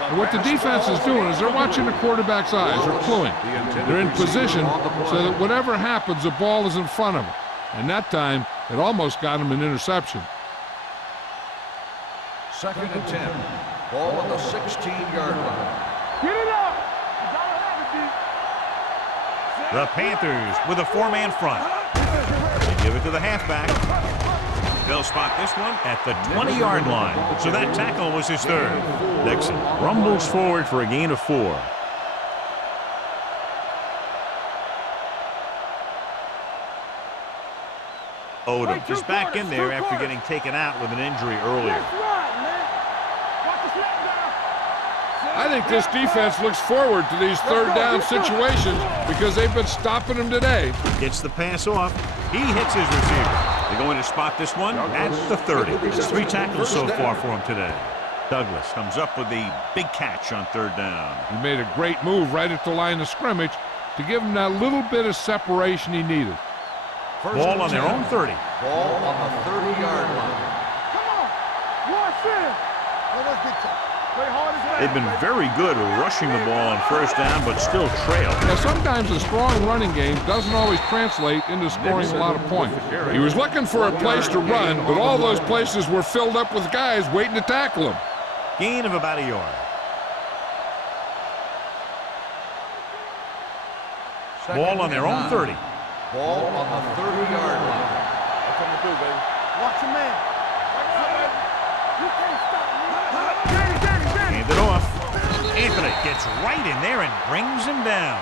And what the defense is doing is they're watching the quarterback's eyes. They're cluing. They're in position so that whatever happens, the ball is in front of them. And that time, it almost got him an interception. Second and 10. Ball on the 16-yard line. Get it up. You gotta have it, D. The Panthers with a 4-man front. They give it to the halfback. They'll spot this one at the 20-yard line. So that tackle was his third. Nixon rumbles forward for a gain of 4. Odom is back in there after getting taken out with an injury earlier. That's right, man. Watch the snap down. I think this defense looks forward to these third down situations because they've been stopping them today. Gets the pass off. He hits his receiver. They're going to spot this one at the 30. It's 3 tackles so far for him today. Douglas comes up with the big catch on third down. He made a great move right at the line of scrimmage to give him that little bit of separation he needed. Ball on their own 30. Ball on the 30-yard line. Come on. Watch it. Let's get you. Play hard as They've been very good at rushing the ball on first down, but still trail. Now, sometimes a strong running game doesn't always translate into scoring a lot of points. He was looking for a place to run, but all those places were filled up with guys waiting to tackle him. Gain of about a yard. Ball on their own 30. Ball on the 30-yard line. What can you do, baby? Watch your man. You can't stop me. Hand it off. Anthony gets right in there and brings him down.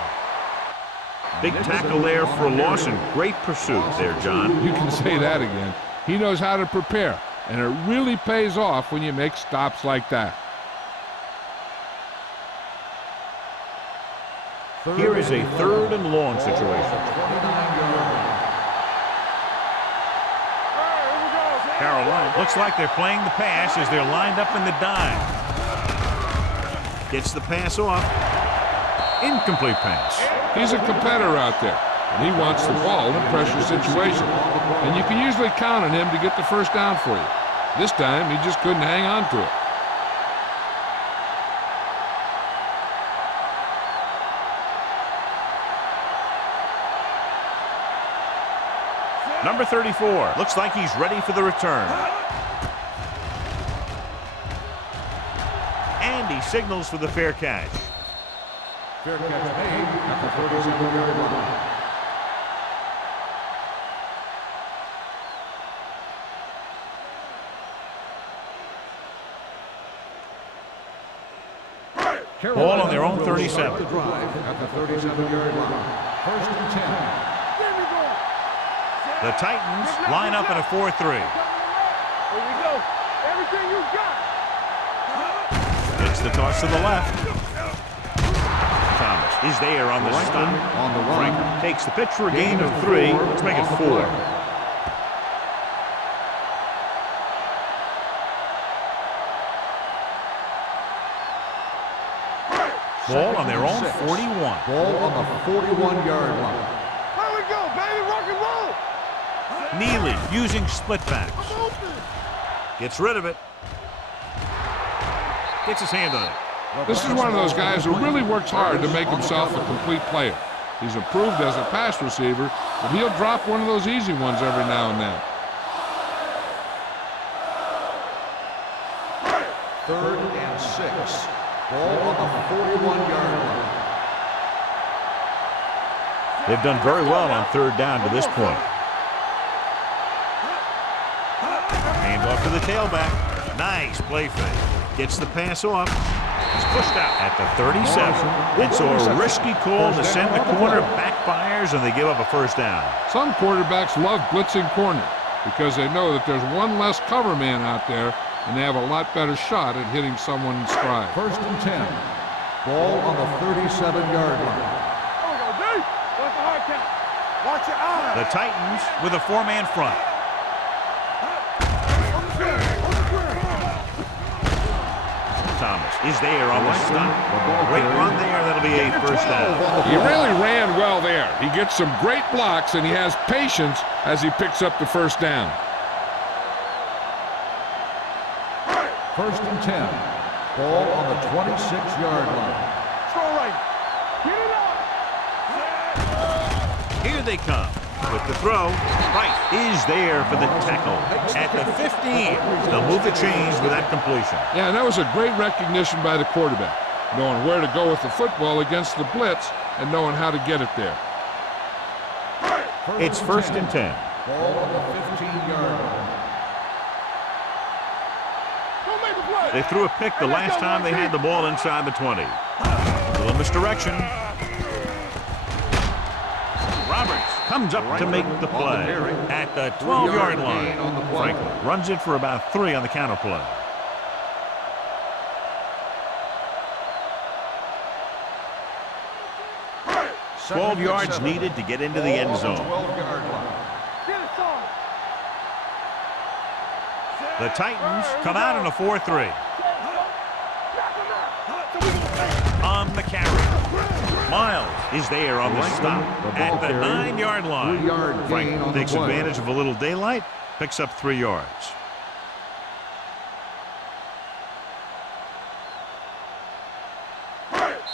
Big tackle there for a loss and great pursuit there, John. You can say that again. He knows how to prepare, and it really pays off when you make stops like that. Here is a third and long situation. Carolina looks like they're playing the pass as they're lined up in the dime. Gets the pass off. Incomplete pass. He's a competitor out there, and he wants the ball in a pressure situation. And you can usually count on him to get the first down for you. This time, he just couldn't hang on to it. Number 34. Looks like he's ready for the return. And he signals for the fair catch. Fair catch made at the 37-yard line. Ball on their own 37. At the 37-yard line. First and 10. The Titans line up in a 4-3. Here we go. Everything you got. It's the toss to the left. Thomas is there on the stop. On the run. Franklin takes the pitch for a gain of 3. Let's make it 4. Ball on their own 41. Ball on the 41-yard line. Here we go, baby. Rock and roll. Neely using split backs. Gets rid of it. Gets his hand on it. This is one of those guys who really works hard to make himself a complete player. He's improved as a pass receiver, but he'll drop one of those easy ones every now and then. 3rd and 6. Ball on the 41-yard line. They've done very well on 3rd down to this point. Hand off to the tailback. Nice play fake. Gets the pass off. He's pushed out at the 37. And so a risky call to send the corner backfires, and they give up a 1st down. Some quarterbacks love blitzing corner because they know that there's one less cover man out there, and they have a lot better shot at hitting someone in stride. 1st and 10. Ball on the 37-yard line. Here we go, D. What's the hard count? Watch your eyes. The Titans with a 4-man front. Thomas is there on the stop. Great run there. That'll be a 1st down. He really ran well there. He gets some great blocks, and he has patience as he picks up the 1st down. 1st and 10. Ball on the 26-yard line. Throw right. Get it up. Here they come. With the throw, Wright is there for the tackle at the 15. They'll move the chains with that completion. Yeah, and that was a great recognition by the quarterback, knowing where to go with the football against the blitz and knowing how to get it there. It's 1st and 10. Ball on the 15-yard line. Don't make a play. They threw a pick the last time they had the ball inside the 20. A little misdirection. Roberts comes up to make the play at the 12-yard line. Franklin runs it for about 3 on the counter play. Second 12 and yards 7. needed to get into the end Ball on the zone. 12-yard line. Get it, son. The Titans come out in a 4-3. On the carry. Miles is there on the stop at the 9-yard line. 3-yard gain Franklin on the takes play. advantage of a little daylight, picks up 3 yards.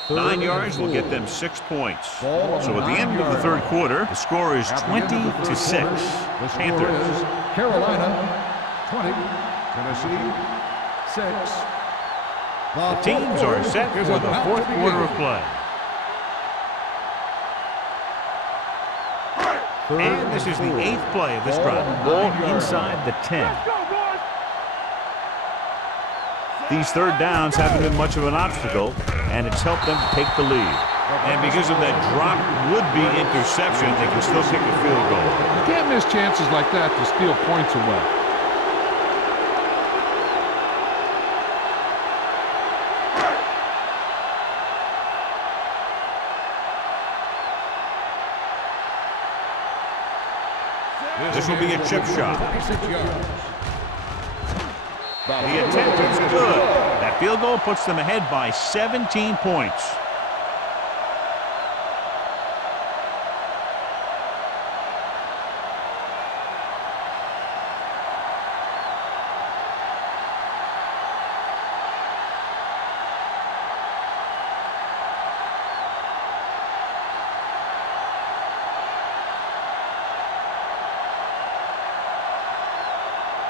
Third 9 and yards will 4. get them 6 points. Ball on So the at the end of the 3rd 9-yard quarter, the score is At the end of the 20 third to 6. quarter, the score Panthers. is Carolina 20, Tennessee 6. The teams are set for the 4th quarter of play. And this is the 8th play of this drive. Ball inside the 10. Let's go, boys. These 3rd downs haven't been much of an obstacle, and it's helped them take the lead. And because of that drop would-be interception, they can still kick a field goal. You can't miss chances like that to steal points away. This will be a chip shot. 26 yards. The attempt is good. That field goal puts them ahead by 17 points.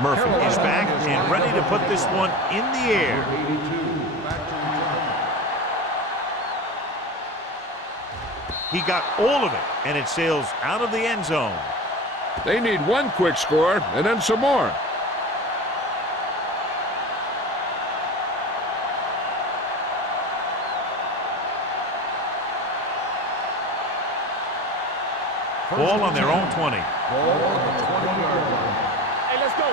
Murphy is back and ready to put this one in the air. 82. Back to return. He got all of it, and it sails out of the end zone. They need one quick score and then some more. Ball on their own 20. Ball on the 20-yard line. Hey, let's go.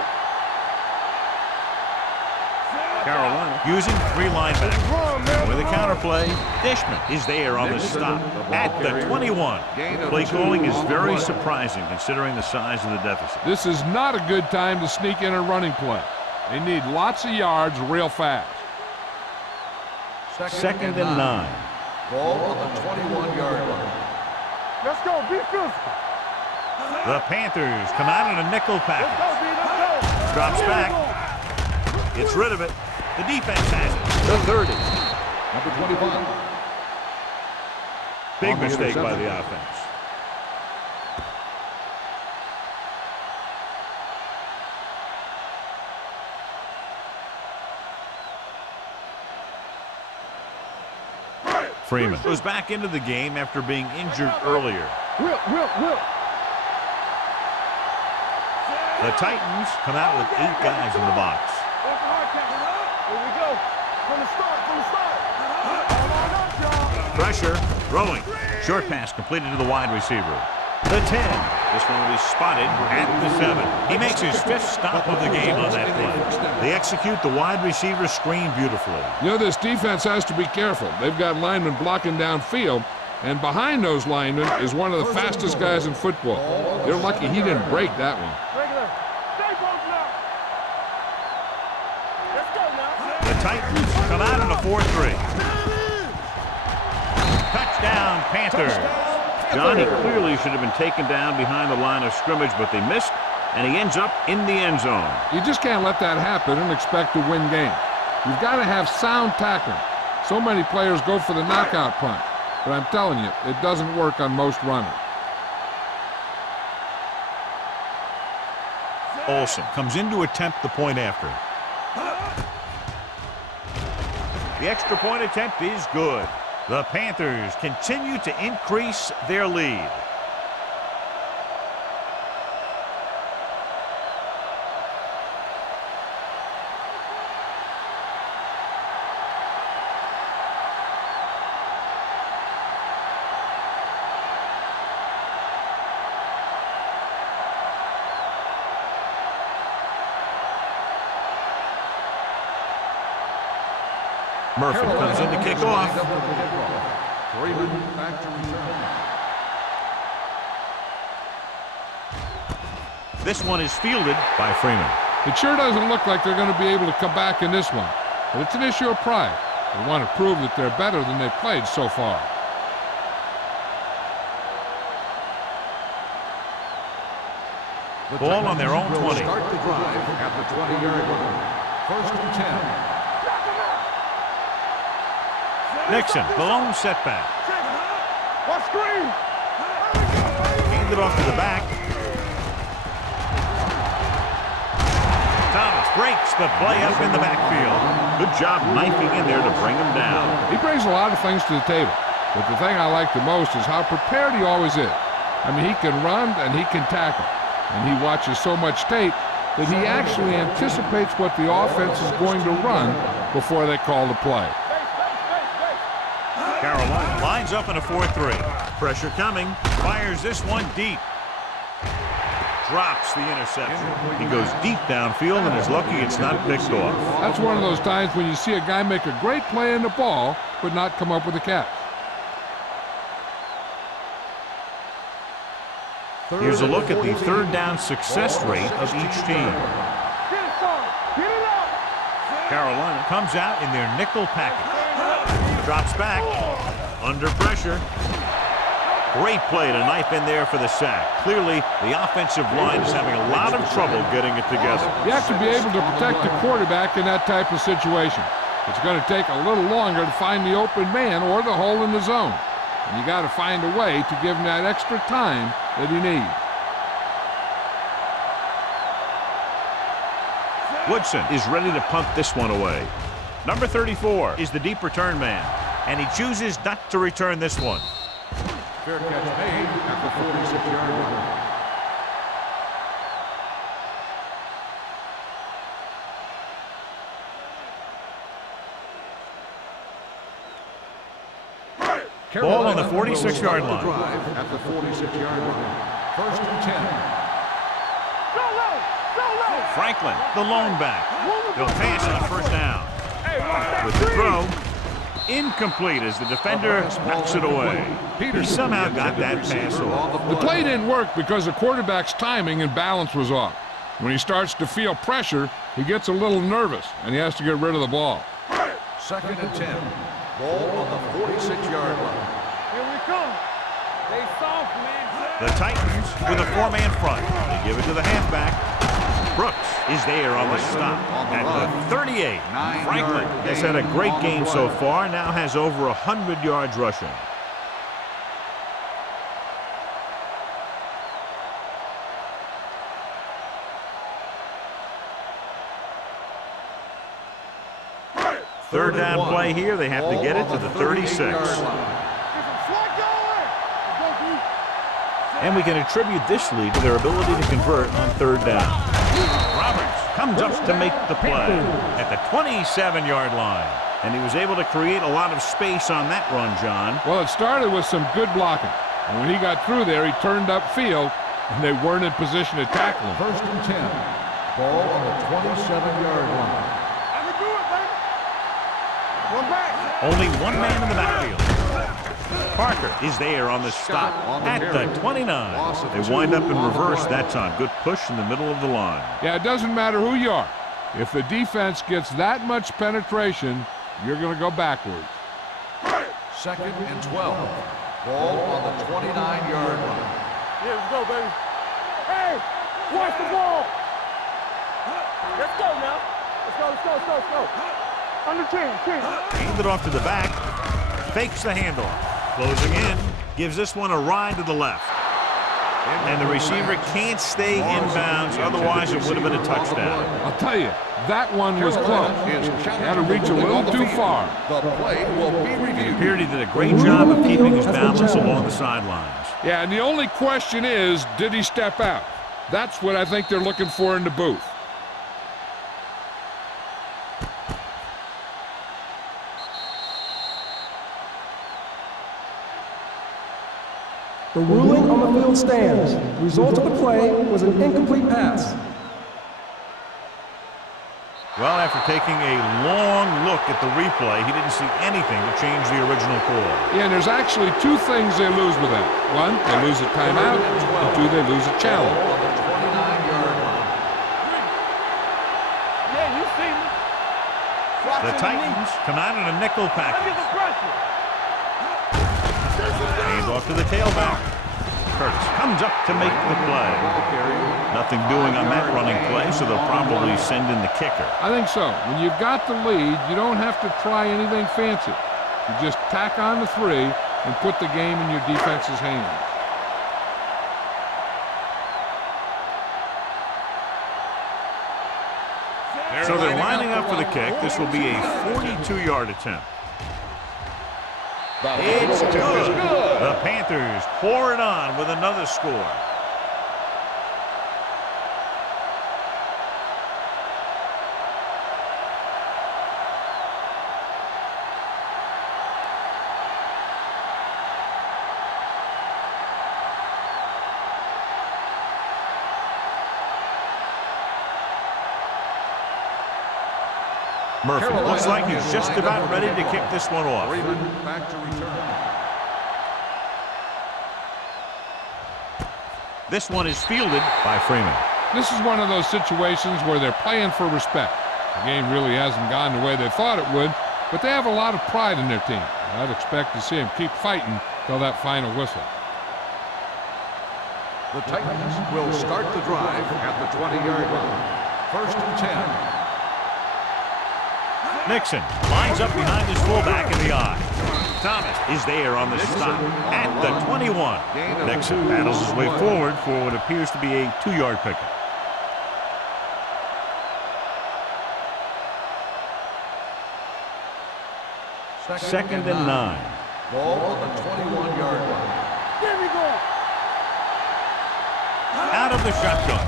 Carolina using 3 linebackers. With a counterplay, Dishman is there on the stop at the 21. Play calling is very surprising considering the size of the deficit. This is not a good time to sneak in a running play. They need lots of yards real fast. Second and 9. Ball on the 21-yard line. Let's go. Be physical. The Panthers come out in a nickel Let's package. go, B. Let's go. Drops back. Gets rid of it. The defense has it. The 30. Number 25. Big mistake by the offense. Freeman goes back into the game after being injured earlier. Will. The Titans come out with 8 guys in the box. Here we go. From the start. Pressure, throwing. Short pass completed to the wide receiver. The 10. This one will be spotted at the 7. He makes his 5th stop of the game on that play. They execute the wide receiver screen beautifully. You know, this defense has to be careful. They've got linemen blocking downfield, and behind those linemen is one of the fastest guys in football. They're lucky he didn't break that one. Regular. Stay close now. Let's go now. The Titans come out in a 4-3. Touchdown, Panthers. Johnny clearly should have been taken down behind the line of scrimmage, but they missed, and he ends up in the end zone. You just can't let that happen and expect to win games. You've got to have sound tackling. So many players go for the knockout punch, but I'm telling you, it doesn't work on most runners. Olsen comes in to attempt the point after. The extra point attempt is good. The Panthers continue to increase their lead. Murphy comes in to kick off. Freeman back to return. This one is fielded by Freeman. It sure doesn't look like they're going to be able to come back in this one, but it's an issue of pride. They want to prove that they're better than they've played so far. Ball on their own 20. Start the drive at the 20-yard line. First and 10. Nixon, the lone setback. What screen? Handed off to the back. Thomas breaks the play up in the backfield. Good job knifing in there to bring him down. He brings a lot of things to the table, but the thing I like the most is how prepared he always is. I mean, he can run and he can tackle, and he watches so much tape that he actually anticipates what the offense is going to run before they call the play. Carolina lines up in a 4-3. Pressure coming. Fires this one deep. Drops the interception. He goes deep downfield and is lucky it's not picked off. That's one of those times when you see a guy make a great play in the ball, but not come up with a catch. Here's a look at the third down success rate of each team. Carolina comes out in their nickel package. Drops back. Under pressure. Great play to knife in there for the sack. Clearly, the offensive line is having a lot of trouble getting it together. You have to be able to protect the quarterback in that type of situation. It's going to take a little longer to find the open man or the hole in the zone. And you got to find a way to give him that extra time that he needs. Woodson is ready to punt this one away. Number 34 is the deep return man, and he chooses not to return this one. Fair catch made at the 46-yard line. Ball on the 46-yard line. Drive at the 46-yard line. First and 10. Franklin, the lone back. He'll pass on first down. With the throw, incomplete as the defender knocks it away. He somehow got that pass off. The play didn't work because the quarterback's timing and balance was off. When he starts to feel pressure, he gets a little nervous, and he has to get rid of the ball. 2nd and 10. Ball on the 46-yard line. Here we come. They soft, man. The Titans with a 4-man front. They give it to the halfback. Brooks is there on the stop at the 38. Franklin has had a great game so far, now has over 100 yards rushing. Third down play here. They have to get it to the 36. And we can attribute this lead to their ability to convert on third down. Roberts comes up to make the play at the 27-yard line. And he was able to create a lot of space on that run, John. Well, it started with some good blocking. And when he got through there, he turned upfield, and they weren't in position to tackle him. 1st and 10. Ball on the 27-yard line. I can do it, baby. One back. Only one man in the backfield. Parker is there on the stop at the 29. They wind up in reverse that time. Good push in the middle of the line. Yeah, it doesn't matter who you are. If the defense gets that much penetration, you're going to go backwards. 2nd and 12. Ball on the 29-yard line. Here we go, baby. Hey, watch the ball. Let's go now. Let's go. Under 10. Hand it off to the back. Fakes the handoff. Closing in. Gives this one a ride to the left. And the receiver can't stay inbounds. Otherwise, it would have been a touchdown. I'll tell you, that one was close. Had to reach a little too far. The play will be reviewed. Appeared he did a great job of keeping his balance along the sidelines. Yeah, and the only question is, did he step out? That's what I think they're looking for in the booth. The ruling on the field stands. The result of the play was an incomplete pass. Well, after taking a long look at the replay, he didn't see anything to change the original call. Yeah, and there's actually two things they lose with that. One, they lose a timeout, and two, they lose a challenge. On the 29-yard line. Yeah, you see me. The Titans come out in a nickel Under package. the pressure. Hand off to the tailback. Curtis comes up to make the play. Nothing doing on that running play, so they'll probably send in the kicker. I think so. When you've got the lead, you don't have to try anything fancy. You just tack on the 3 and put the game in your defense's hands. So they're lining up for the kick. This will be a 42-yard attempt. It's good. The Panthers pour it on with another score. Murphy looks like he's just about ready to kick this one off. Back to return. This one is fielded by Freeman. This is one of those situations where they're playing for respect. The game really hasn't gone the way they thought it would, but they have a lot of pride in their team. I'd expect to see them keep fighting till that final whistle. The Titans will start the drive at the 20-yard line. 1st and 10. Nixon lines up behind his fullback in the I. Thomas is there on the stop at the 21. Nixon battles his way forward for what appears to be a 2-yard pickup. Second and 9. Ball on the 21-yard line. There we go. Out of the shotgun.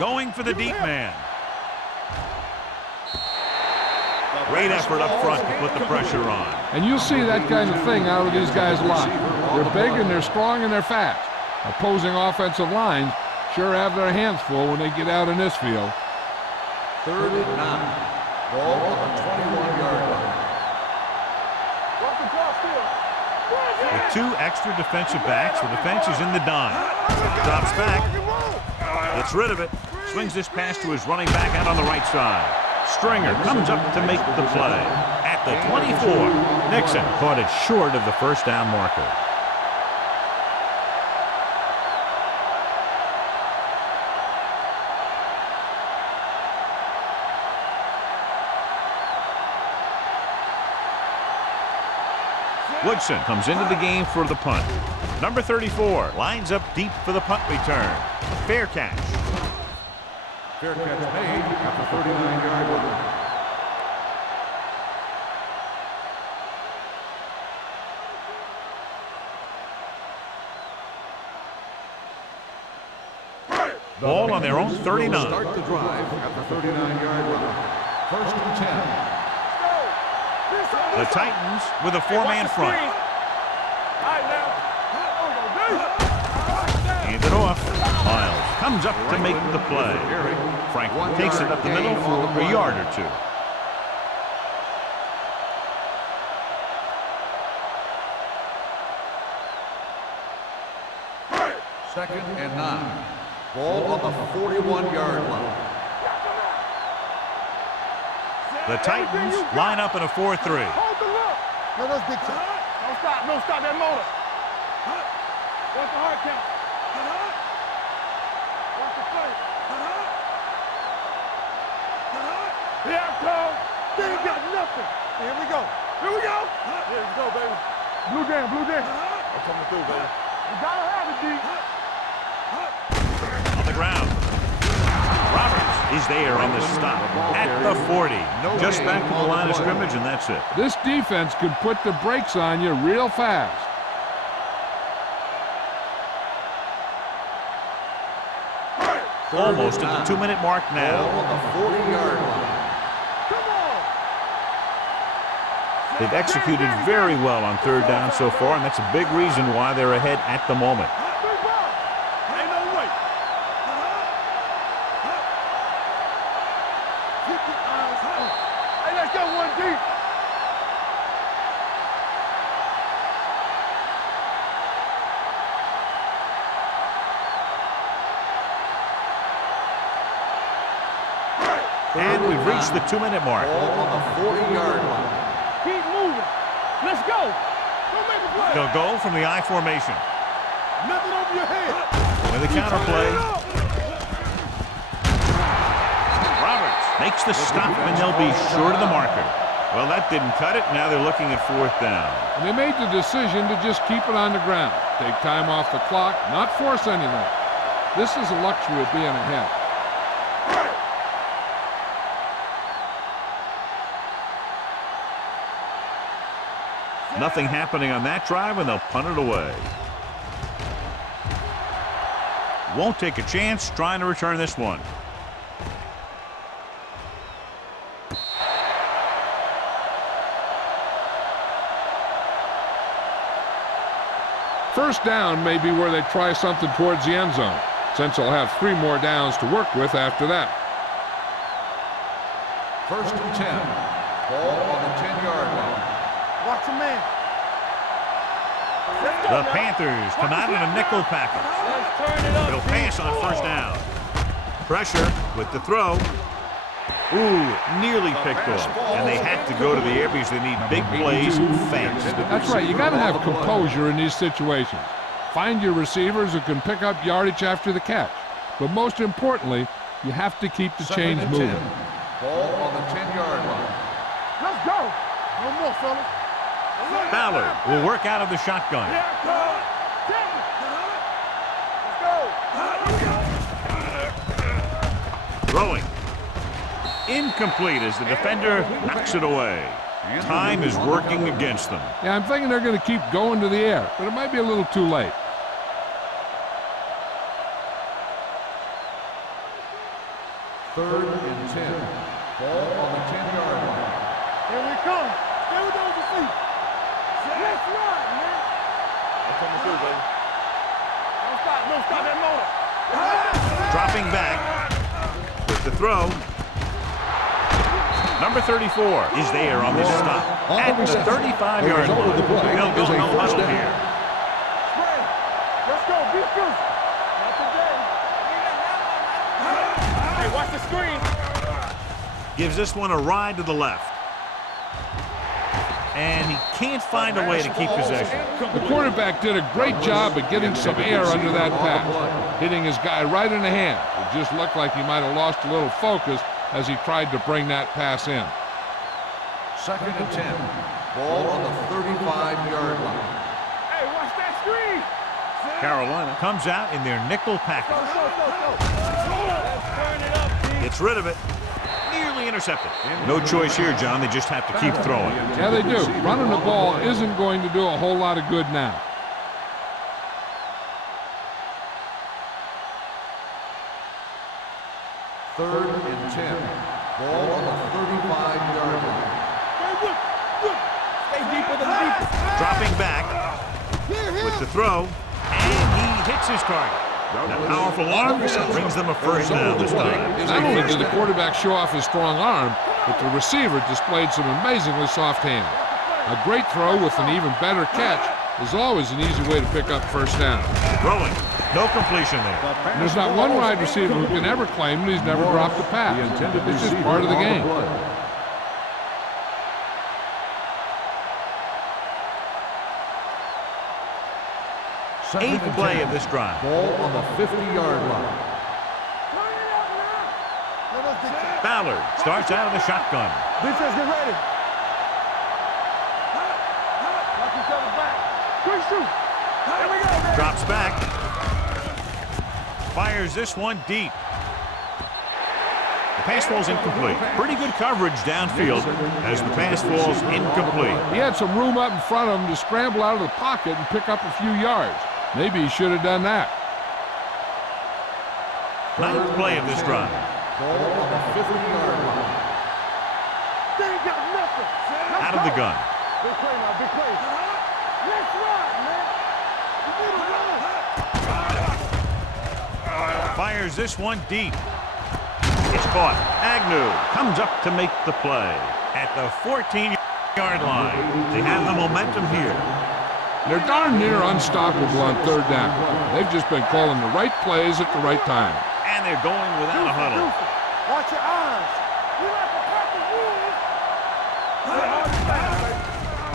Going for the deep man. Great effort up front to put the pressure on. And you'll see that kind of thing out of these guys' line. They're big and they're strong and they're fast. Opposing offensive lines sure have their hands full when they get out in this field. 3rd and 9. Ball on the 21-yard line. With 2 extra defensive backs, the defense is in the dime. Drops back. Gets rid of it. Swings this pass to his running back out on the right side. Stringer comes up to make the play. At the 24, Nixon caught it short of the first down marker. Woodson comes into the game for the punt. Number 34 lines up deep for the punt return. Fair catch. Fair catch made at the 39-yard line. Ball on their own 39. Start the drive at the 39-yard line. 1st and 10. The Titans with a 4-man front. Hand it off. Miles comes up to make the play. Franklin takes it up the middle for a yard or 2. Second and 9. Ball on the 41-yard line. The Titans line up in a 4-3. No, that's big time. Don't stop. No, stop that motor. Watch the hard count. Watch the play. Here I come. They ain't got nothing. Here we go. Here we go. Here we go, baby. Blue down, blue down. I'm coming through, baby. You gotta have it, D. On the ground. Roberts is there on the stop at the 40. Just back to the line of scrimmage, and that's it. This defense could put the brakes on you real fast. Almost at the 2-minute mark now. Ball on the 40-yard line. Come on. They've executed very well on 3rd down so far, and that's a big reason why they're ahead at the moment. Ain't no way. Keep your eyes on. Hey, let's go one deep. And we've reached the 2-minute mark. Ball on the 40-yard line. Keep moving. Let's go. Don't make a play. They'll go from the I formation. Nothing over your head. With a counter play. Roberts makes the stop, and they'll be short of the marker. Well, that didn't cut it. Now they're looking at 4th down. And they made the decision to just keep it on the ground. Take time off the clock, not force anything. This is a luxury of being ahead. Nothing happening on that drive, and they'll punt it away. Won't take a chance trying to return this one. First down may be where they try something towards the end zone, since they'll have 3 more downs to work with after that. 1st and 10. Ball on the 10-yard line. Watch your man. The Panthers come out in a nickel package. They'll pass on 1st down. Pressure with the throw. Ooh, nearly picked off. And they have to go to the air because they need big plays fast. That's right. You got to have composure in these situations. Find your receivers who can pick up yardage after the catch. But most importantly, you have to keep the chains moving. Ball on the 10-yard line. Let's go. No more, fellas. Ballard will work out of the shotgun. Here I come. Let's go. Throwing. Incomplete as the defender knocks it away. Time is working against them. Yeah, I'm thinking they're going to keep going to the air, but it might be a little too late. Third and 10. Ball on the 10-yard line. Here we come. Stay with those feet. Let's ride, man. I'm coming through, baby. Don't stop that motor. Dropping back with the throw. Number 34 is there on this stop at the 35-yard line. They'll go no huddle here. Let's go. Be exclusive. Not today. Hey, watch the screen. Gives this one a ride to the left. And he can't find a way to keep possession. The quarterback did a great job of getting some air under that pass, hitting his guy right in the hand. It just looked like he might have lost a little focus as he tried to bring that pass in. 2nd and 10. Ball on the 35-yard line. Hey, watch that screen. Carolina comes out in their nickel package. Let's turn it up, D. Gets rid of it. Nearly intercepted. No choice here, John. They just have to keep throwing. Yeah, they do. Running the ball isn't going to do a whole lot of good now. Third and 10. Ball on the 35-yard line. Stay deeper than deep. Dropping back with the throw, and he hits his target. That powerful arm brings them a first down this time. Not only did the quarterback show off his strong arm, but the receiver displayed some amazingly soft hands. A great throw with an even better catch is always an easy way to pick up first down. Throwing. No completion there. And there's not one wide receiver who can ever claim that he's never dropped a pass. It's just part of the game. Second Eighth play of this drive. Ball on the 50-yard line. Ballard starts out of the shotgun. Defense, get ready. Knock each other back. Quick shoot. Here we go, man. Drops back. Fires this one deep. The pass falls incomplete. Pretty good coverage downfield as the pass falls incomplete. He had some room up in front of him to scramble out of the pocket and pick up a few yards. Maybe he should have done that. Ninth play of this drive. Ball on the 50-yard line. They ain't got nothing. Out of the gun. Big play now, big play. Let's run, man. You need to run. Fires this one deep. It's caught. Agnew comes up to make the play at the 14-yard line. They have the momentum here. They're darn near unstoppable on third down. They've just been calling the right plays at the right time. And they're going without a huddle. Watch your eyes. You like to cut the rules.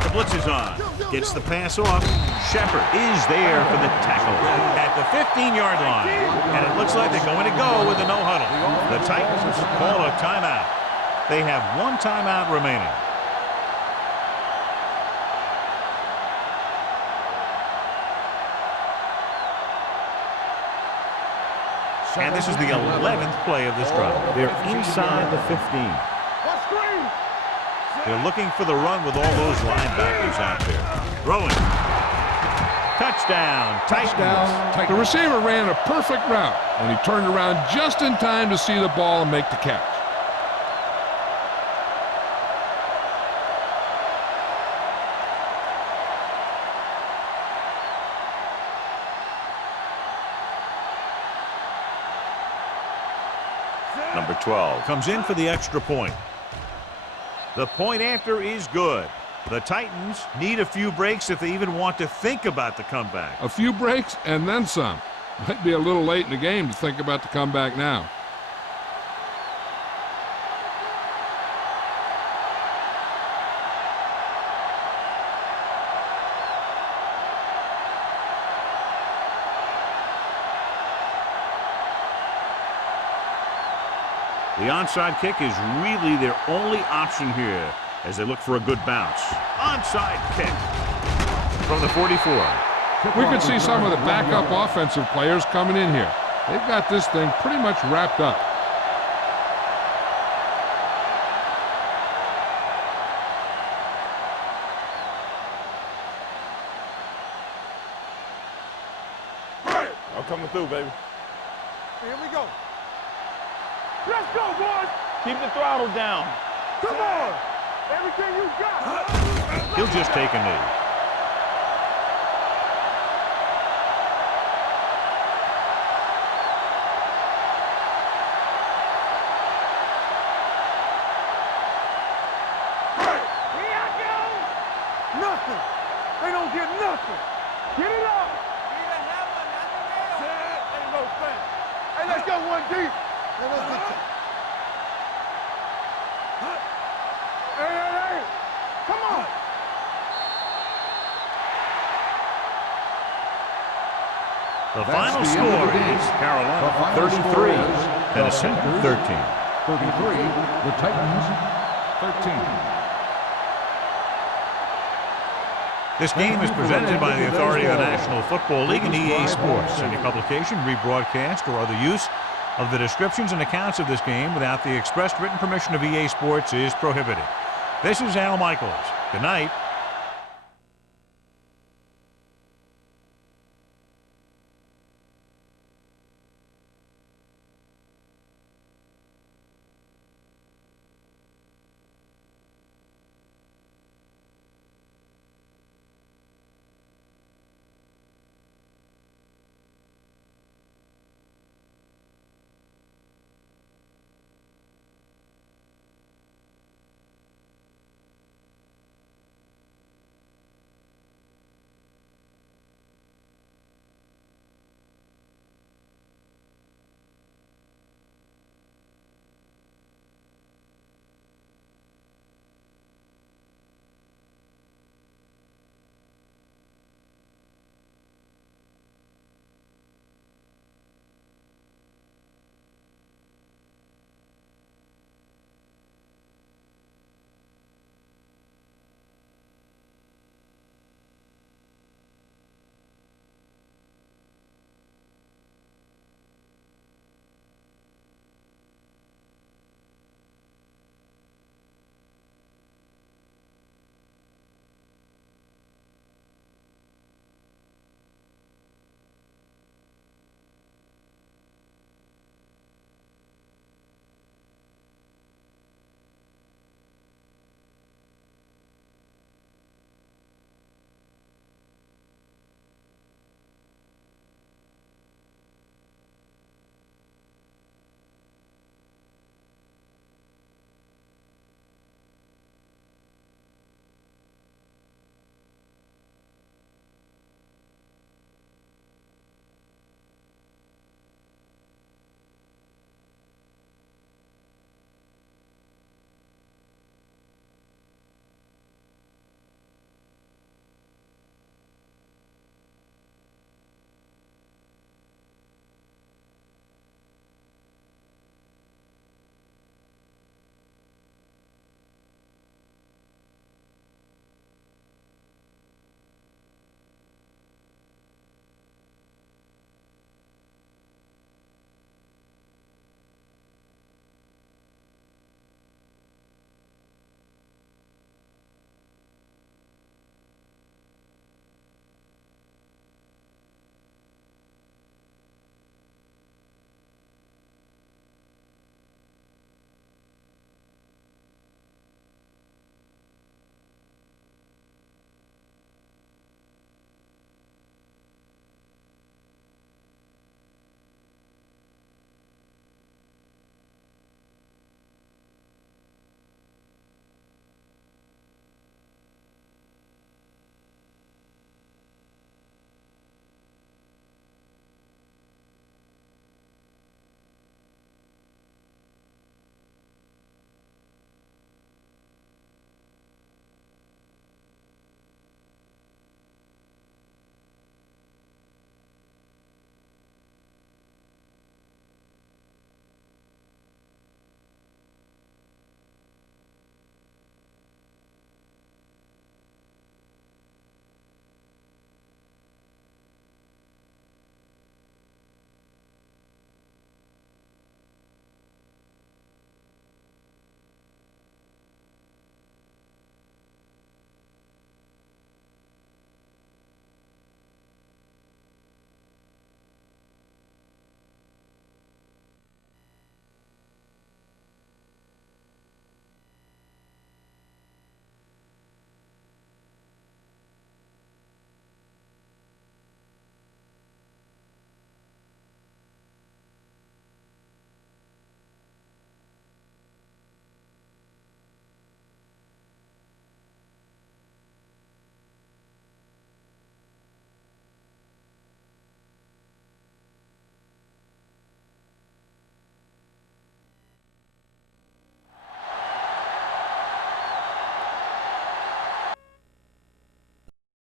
The blitz is on. Gets the pass off. Shepard is there for the tackle at the 15-yard line. And it looks like they're going to go with a no huddle. The Titans call a timeout. They have one timeout remaining. And this is the 11th play of this drive. They're inside the 15. They're looking for the run with all those linebackers out there. Throwing. Touchdown. Titans. The receiver ran a perfect route, and he turned around just in time to see the ball and make the catch. Number 12 comes in for the extra point. The point after is good. The Titans need a few breaks if they even want to think about the comeback. A few breaks and then some. Might be a little late in the game to think about the comeback now. The onside kick is really their only option here as they look for a good bounce. Onside kick from the 44. We could see some of the backup offensive players coming in here. They've got this thing pretty much wrapped up. I'm coming through, baby. Here we go. Let's go, boys. Keep the throttle down. Come on. Everything you got. He'll just take a knee. nothing. Get it up. Ain't no thing. Hey, let's go one deep. Hey. Come on. The That's final the end of score the game. is Carolina The final 33, score is Tennessee the Panthers 13. 33, the Titans 13. This game is presented by the authority of the National Football League and EA Sports. Any publication, rebroadcast, or other use of the descriptions and accounts of this game without the expressed written permission of EA Sports is prohibited. This is Al Michaels. Good night.